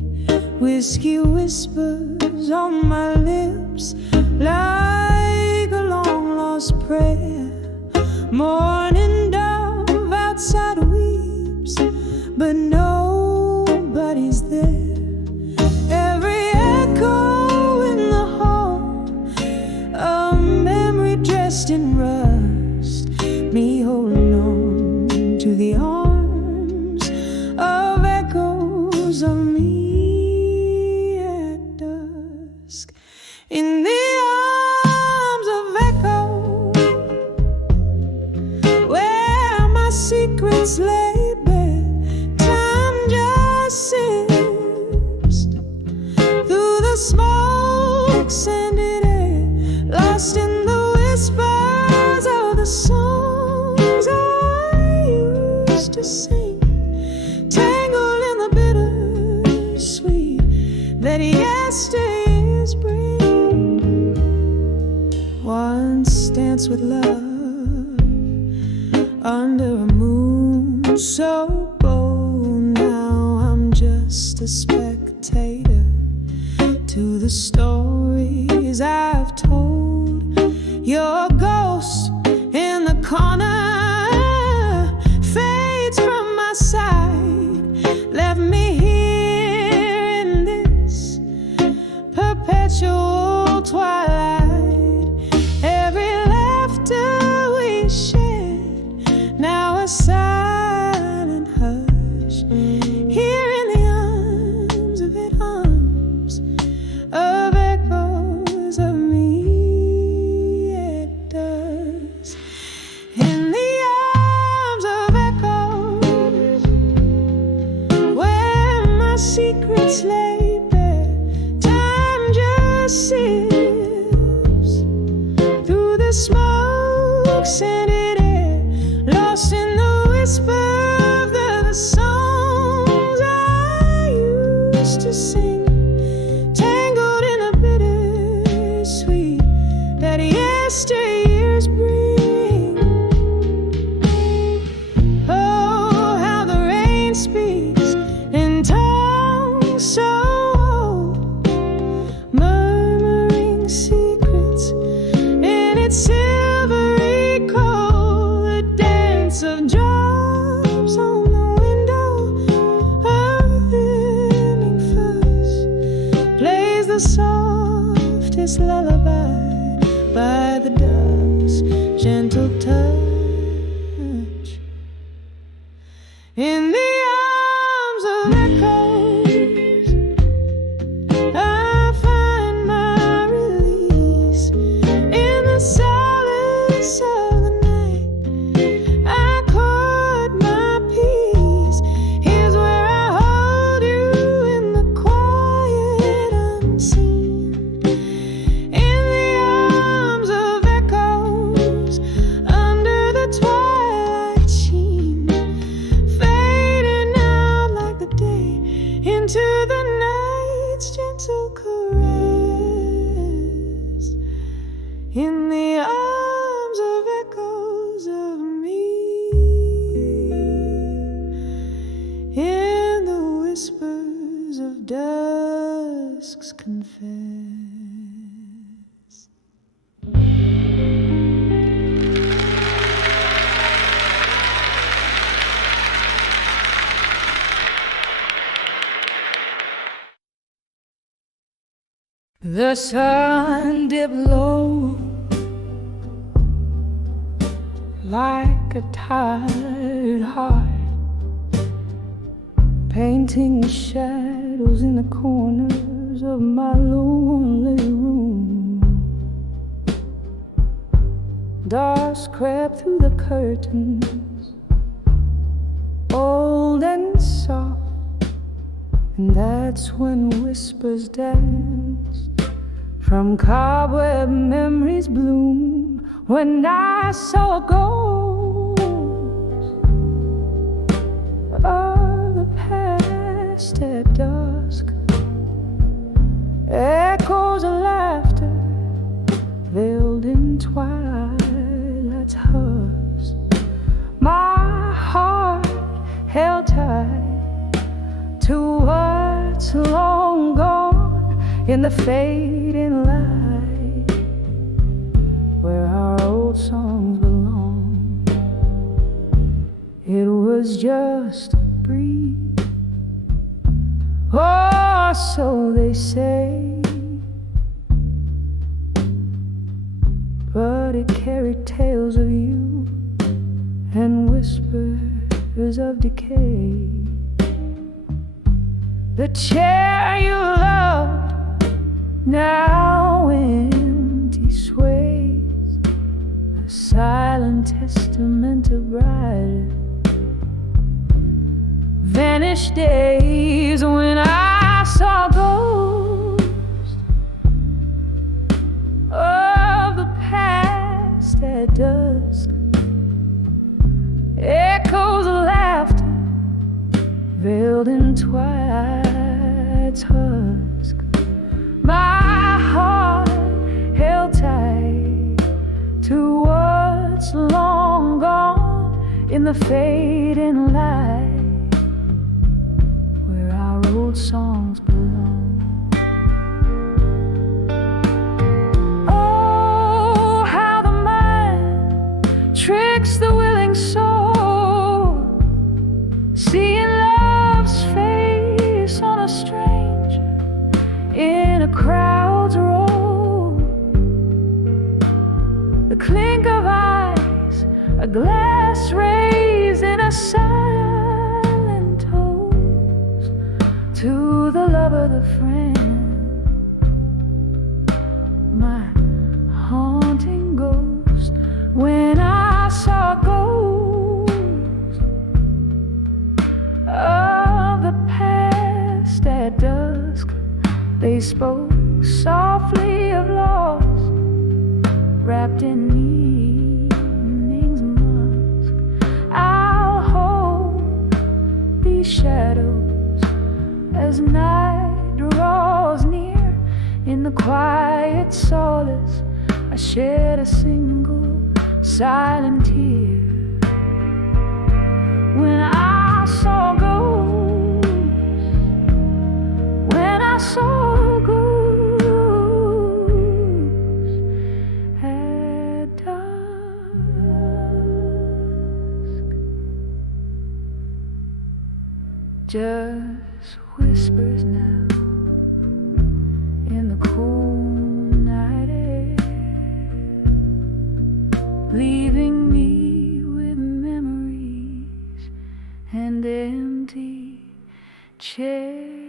whiskey whispers on my lips like a long lost prayer. Morning dove outside weeps, but nobody's there. Every echo in the hall, a memory dressed in rust, me holding on to the arms of echoes of me at dusk. In the arms of echo, where my secrets lay bare, time just sips through the smoke scented air, lost in the whispers of the songs I used to sing, tangled in the bittersweet that yesteryears bring. Once danced with love under a moon so bold, now I'm just a spectator to the stories I've told. Your ghost in the corner fades from my side, left me here in this perpetual twilight. Every laughter we shared, now a silent hush, here in the arms of it, arms of echoes of me at dusk. scented air, lost in the whisper of the songs I used to sing, tangled in a bittersweet that yesteryears bring. Oh, how the rain speaks in tongues so old, murmuring secrets in its silvery cold. The dance of drops on the window of evening fuzz plays the softest lullaby by the dove's gentle touch. In the arms of echoes, I find my release. In the solace of the night, I court my peace. Here's where I hold you in the quiet unseen. In the arms of echoes, under the twilight sheen, fading out like the day into the night's gentle caress. In the arms of echoes of me, in the whispers of dusk's confess. The sun dipped low like a tired heart, painting shadows in the corners of my lonely room. Dusk crept through the curtains, old and soft, and that's when whispers danced from cobweb memories bloom. When I saw a ghost of the past at dusk, echoes of laughter veiled in twilight's husk. My heart held tight to what's long gone in the fading light, where our old songs belong. It was just a breeze, or so they say, but it carried tales of you and whispers of decay. The chair you loved now empty sways, a silent testament of brighter vanished days. When I saw ghosts of the past at dusk, echoes of laughter veiled in twilight's husk. My heart held tight to what's long gone in the fading light, where our old songs belong. Oh, how the mind tricks the willing soul, seeing love's face on a stranger in a crowd's row. The clink of eyes, a glass raised in a silent toast to the lover, the friend, my haunting ghost. When I saw ghosts of the past at dusk, they spoke softly of loss wrapped in quiet solace, I shed a single silent tear when I saw ghosts, when I saw ghosts at dusk. Just whispers now in the cool night air, leaving me with memories and empty chairs.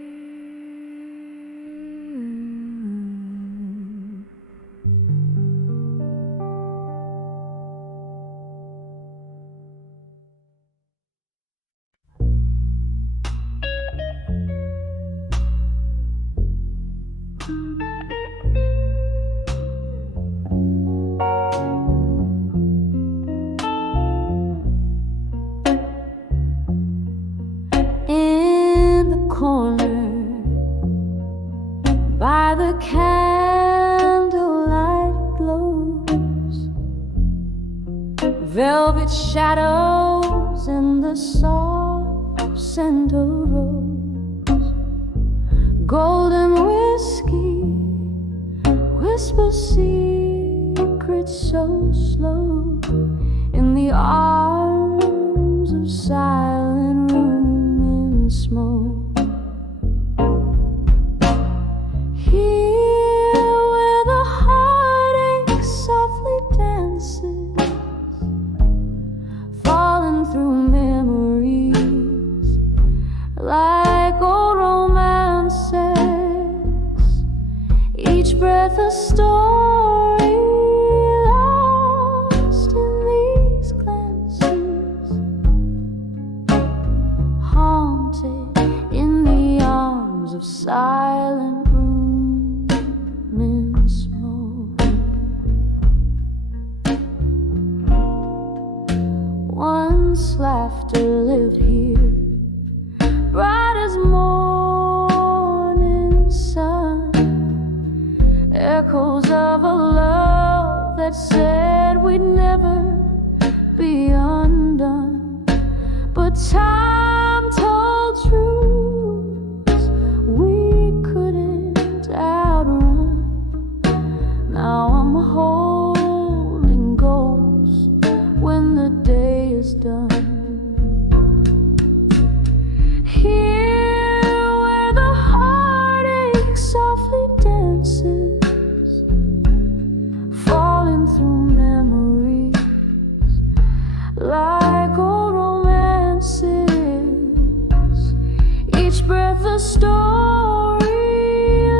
In the corner by the candlelight glows, velvet shadows and the soft scent of rose, golden whiskey whispers secrets so slow in the arms of silent room and smoke. Here where the heartache softly dances, falling through memories like old romances, each breath a story lost in these glances, haunted in the arms of silent room and smoke. Once laughter lived here, bright as morning sun, echoes of a love that said we'd never be undone. But time told truths we couldn't outrun. Now I'm holding ghosts when the day is done. Here where the heartache softly dances, falling through memories like old romances, each breath a story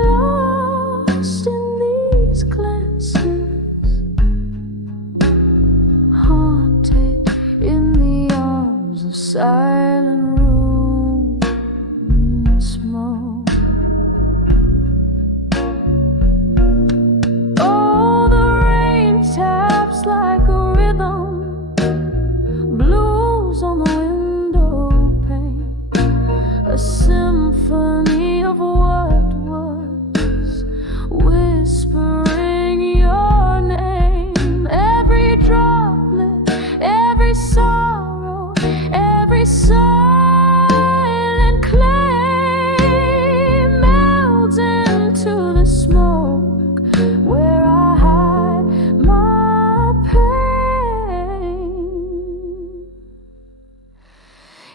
lost in these glances, haunted in the arms of silent room and smoke. Oh, the rain taps like a rhythm, blues on the window pane, a symphony of what was, whispering your name. Every droplet, every sorrow, every silent claim melts into the smoke where I hide my pain.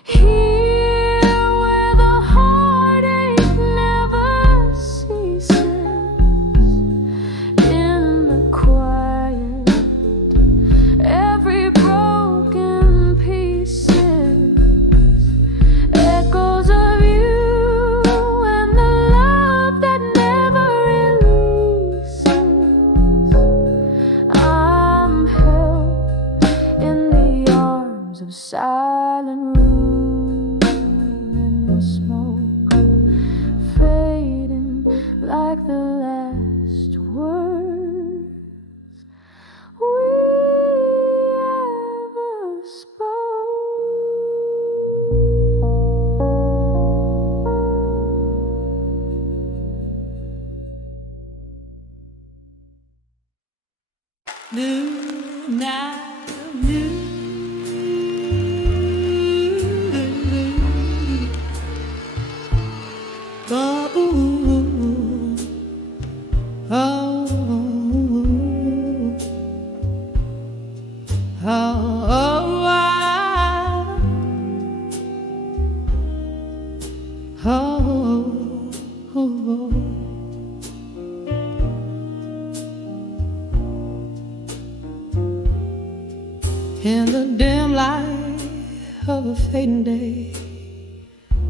Here where the heartache never ceases, in the quiet, every broken pieces, echoes of you and the love that never releases. I'm held in the arms of silent room and smoke, fading like the last words we ever spoke. New now, new. Oh, oh, in the dim light of a fading day,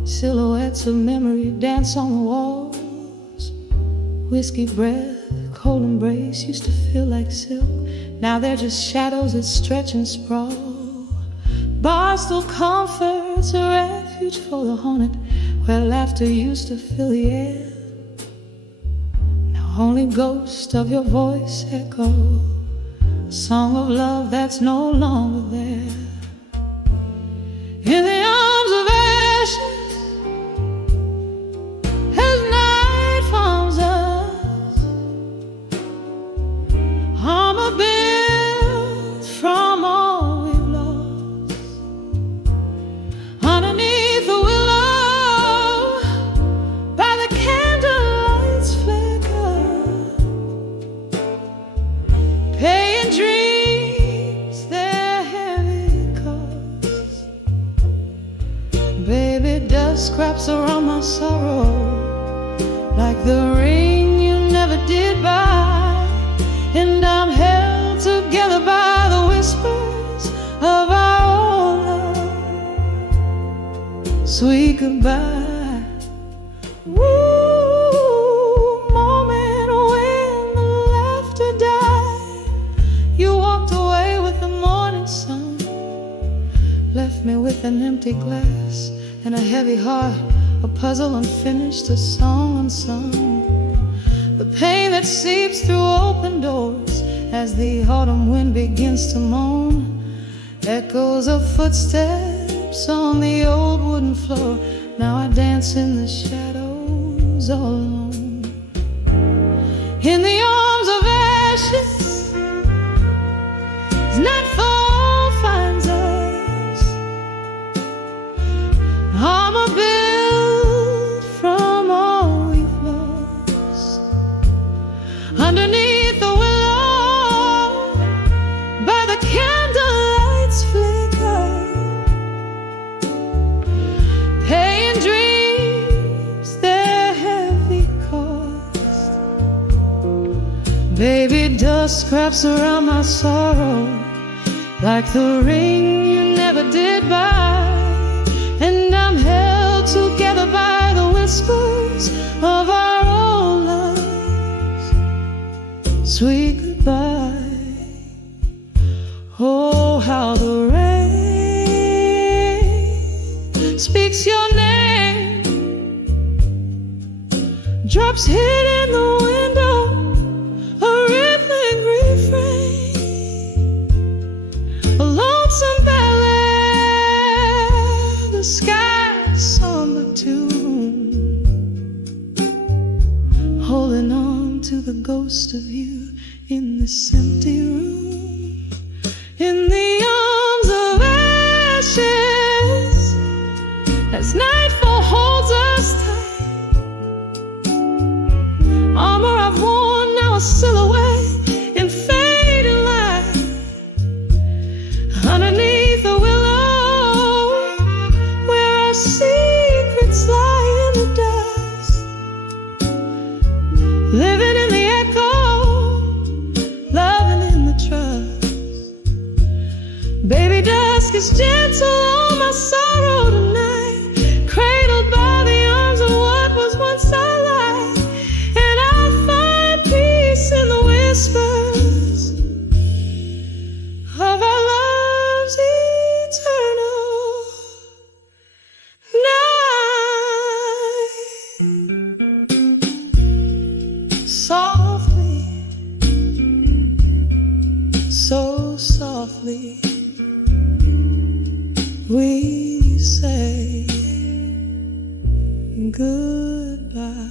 silhouettes of memory dance on the walls. Whiskey breath, cold embrace used to feel like silk. Now they're just shadows that stretch and sprawl. Barstool comforts a refuge for the haunted, where laughter used to fill the air. Now only ghosts of your voice echo a song of love that's no longer there. In the arms of ashes, as night follows us, armor built from all we've lost. Underneath the willow, by the candlelight's flicker, paying dreams their heavy cost. Baby, dust scraps around my sorrow, like the ring you never did buy. And I'm held together by the whispers of our old love. Sweet goodbye. Woo, moment when the laughter died. You walked away with the morning sun, left me with an empty glass and a heavy heart, a puzzle unfinished, a song unsung. The pain that seeps through open doors as the autumn wind begins to moan. Echoes of footsteps on the old wooden floor. Now I dance in the shadows all alone. In the arms of ashes, as nightfall finds us, armor built from all we've lost. Underneath the willow, by the candlelight's flicker, paying dreams their heavy cost. Baby, dust scraps around my sorrow, like the ring you never did buy. And I'm held together by the whispers of our old lives. Sweet goodbye. Oh, how the rain speaks your name, drops hit in the window, a rippling refrain, a lonesome ballad, the sky's somber tune, holding on to the ghost of you in this empty room. In the arms of ashes, as nightfall holds us tight, armor I've worn, now a silhouette in fading light. Underneath the willow, where our secrets lie in the dust, living in the echo, loving in the trust. Baby, dusk is gentle on my sorrow tonight, cradled by the arms of what was once our life. And I'll find peace in the whispers of our love's eternal night. Softly, so softly, we say goodbye.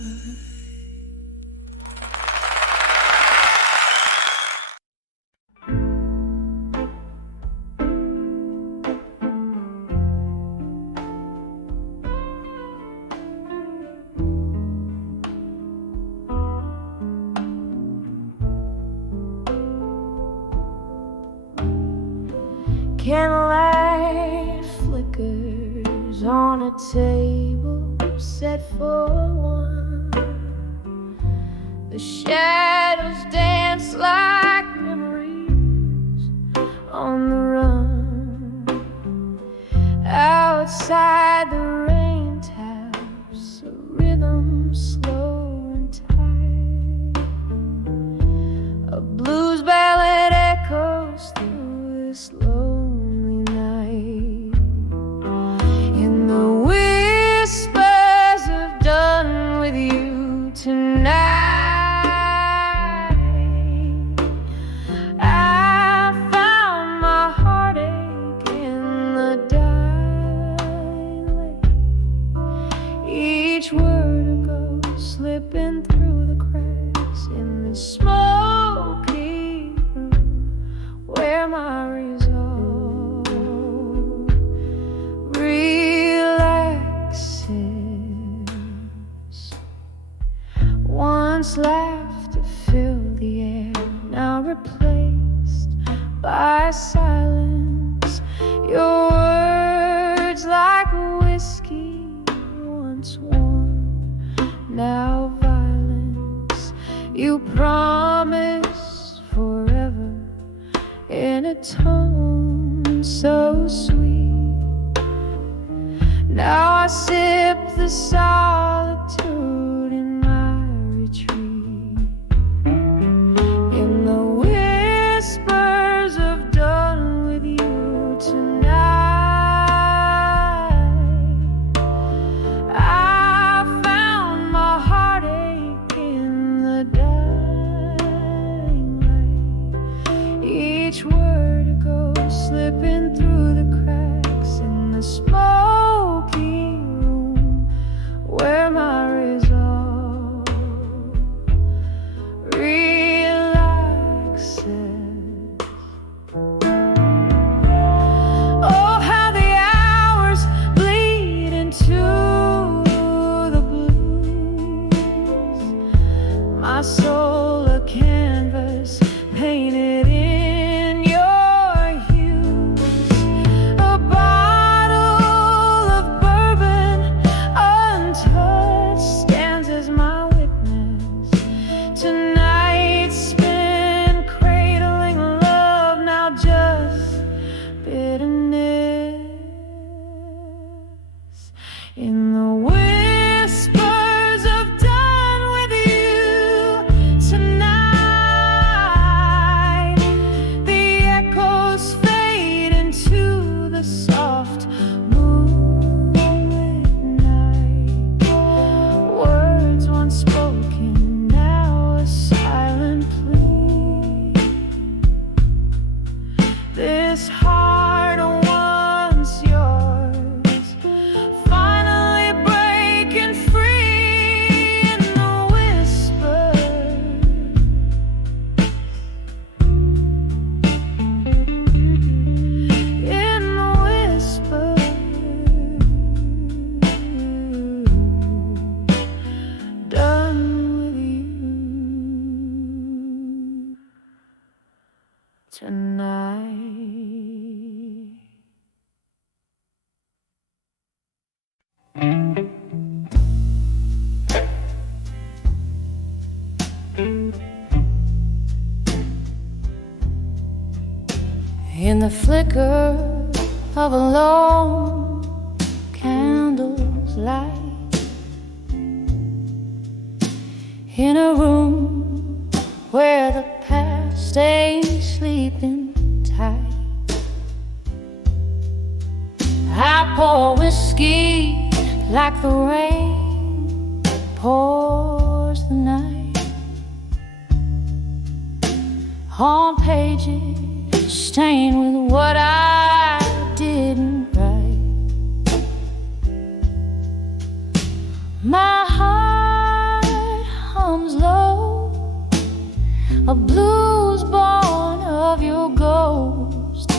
Candlelight flickers on a table set for one. The shadows dance like memories on the run. Outside the rain taps a rhythm slow and tight. A blues ballad echoes through this lonely night. In the whispers of done with you tonight, each word goes slipping through the cracks in the smoky room where my resolve relaxes. Once laughter filled the air, now replaced by silence. Your words like whiskey, once warm, now violence. You promise forever in a tone so sweet. Now I sip the solitude in my retreat. In the whispers of done with you tonight, each word goes slipping through the cracks in the smoky room where my resolve relaxes. Oh, how the hours bleed into the blues. My soul a canvas painted in your hues. A bottle of bourbon untouched stands as my witness. Tonight's spent cradling love, now just bitterness. In the whispers of done with you tonight, the echoes fade into the soft moonlit night. Words once spoken, now a silent plea. This heart once yours, finally breaking free in the whispers. In the whispers, done with you tonight. In the flicker of a lone candle's light, in a room where the past ain't sleeping tight, I pour whiskey like the rain pours the night on pages stained with what I didn't write. My heart hums low, a blues born of your ghost.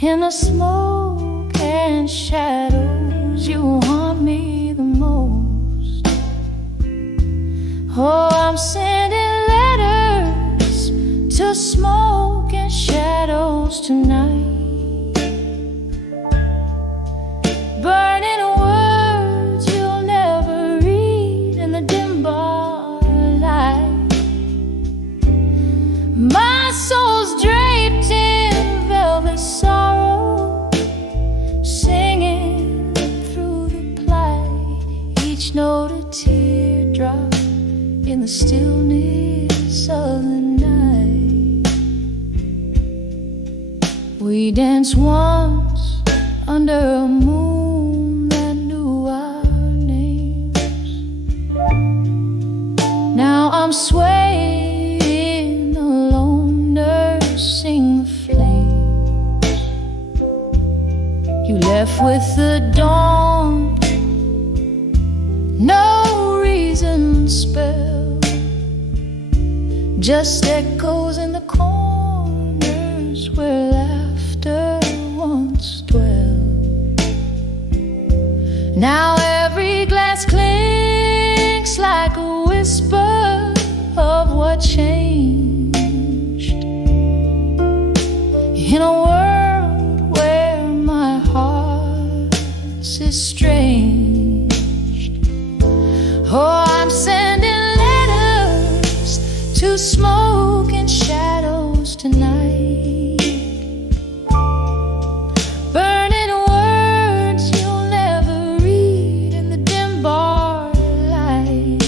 In the smoke and shadows, you haunt me the most. Oh, I'm sending letters to smoke and shadows tonight. the stillness of the night. We danced once under a moon that knew our names. Now I'm swaying alone, nursing the flames. You left with the dawn, no reason spelled, just echoes in the corners where laughter once dwelled. Now every glass clinks like a whisper of what changed, in a world where my heart's estranged. Oh, I'm sending letters to smoke and shadows tonight, burning words you'll never read in the dim bar light.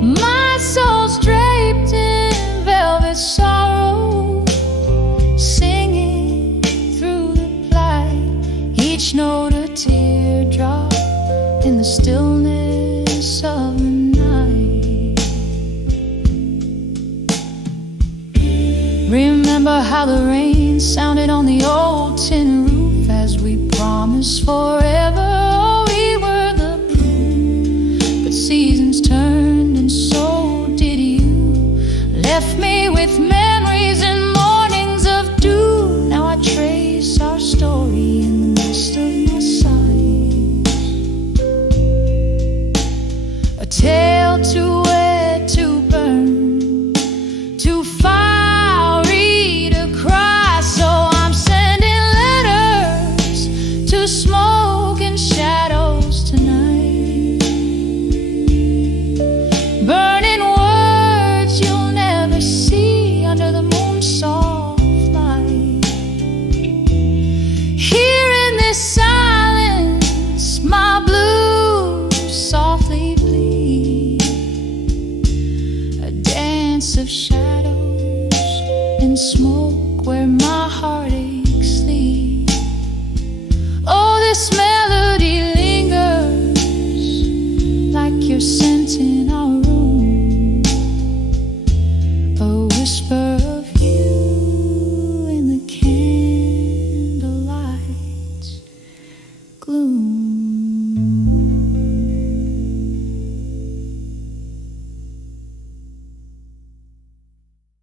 My soul's draped in velvet sorrow, singing through the plight, each note a teardrop in the stillness of the night. Remember how the rain sounded on the old tin roof as we promised forever. Oh, we were the blue, but seasons turned and so did you. Left me with memories and mornings of dew. Now I trace our story in the midst of my sighs. A tale too wet to burn, too fiery to cry. So I'm sending letters to smoke and shadows tonight, burning words you'll never see under the moon's soft light. Here in this silence, my blues softly bleed, a dance of shadows and smoke where my heartaches lead. Oh, this melody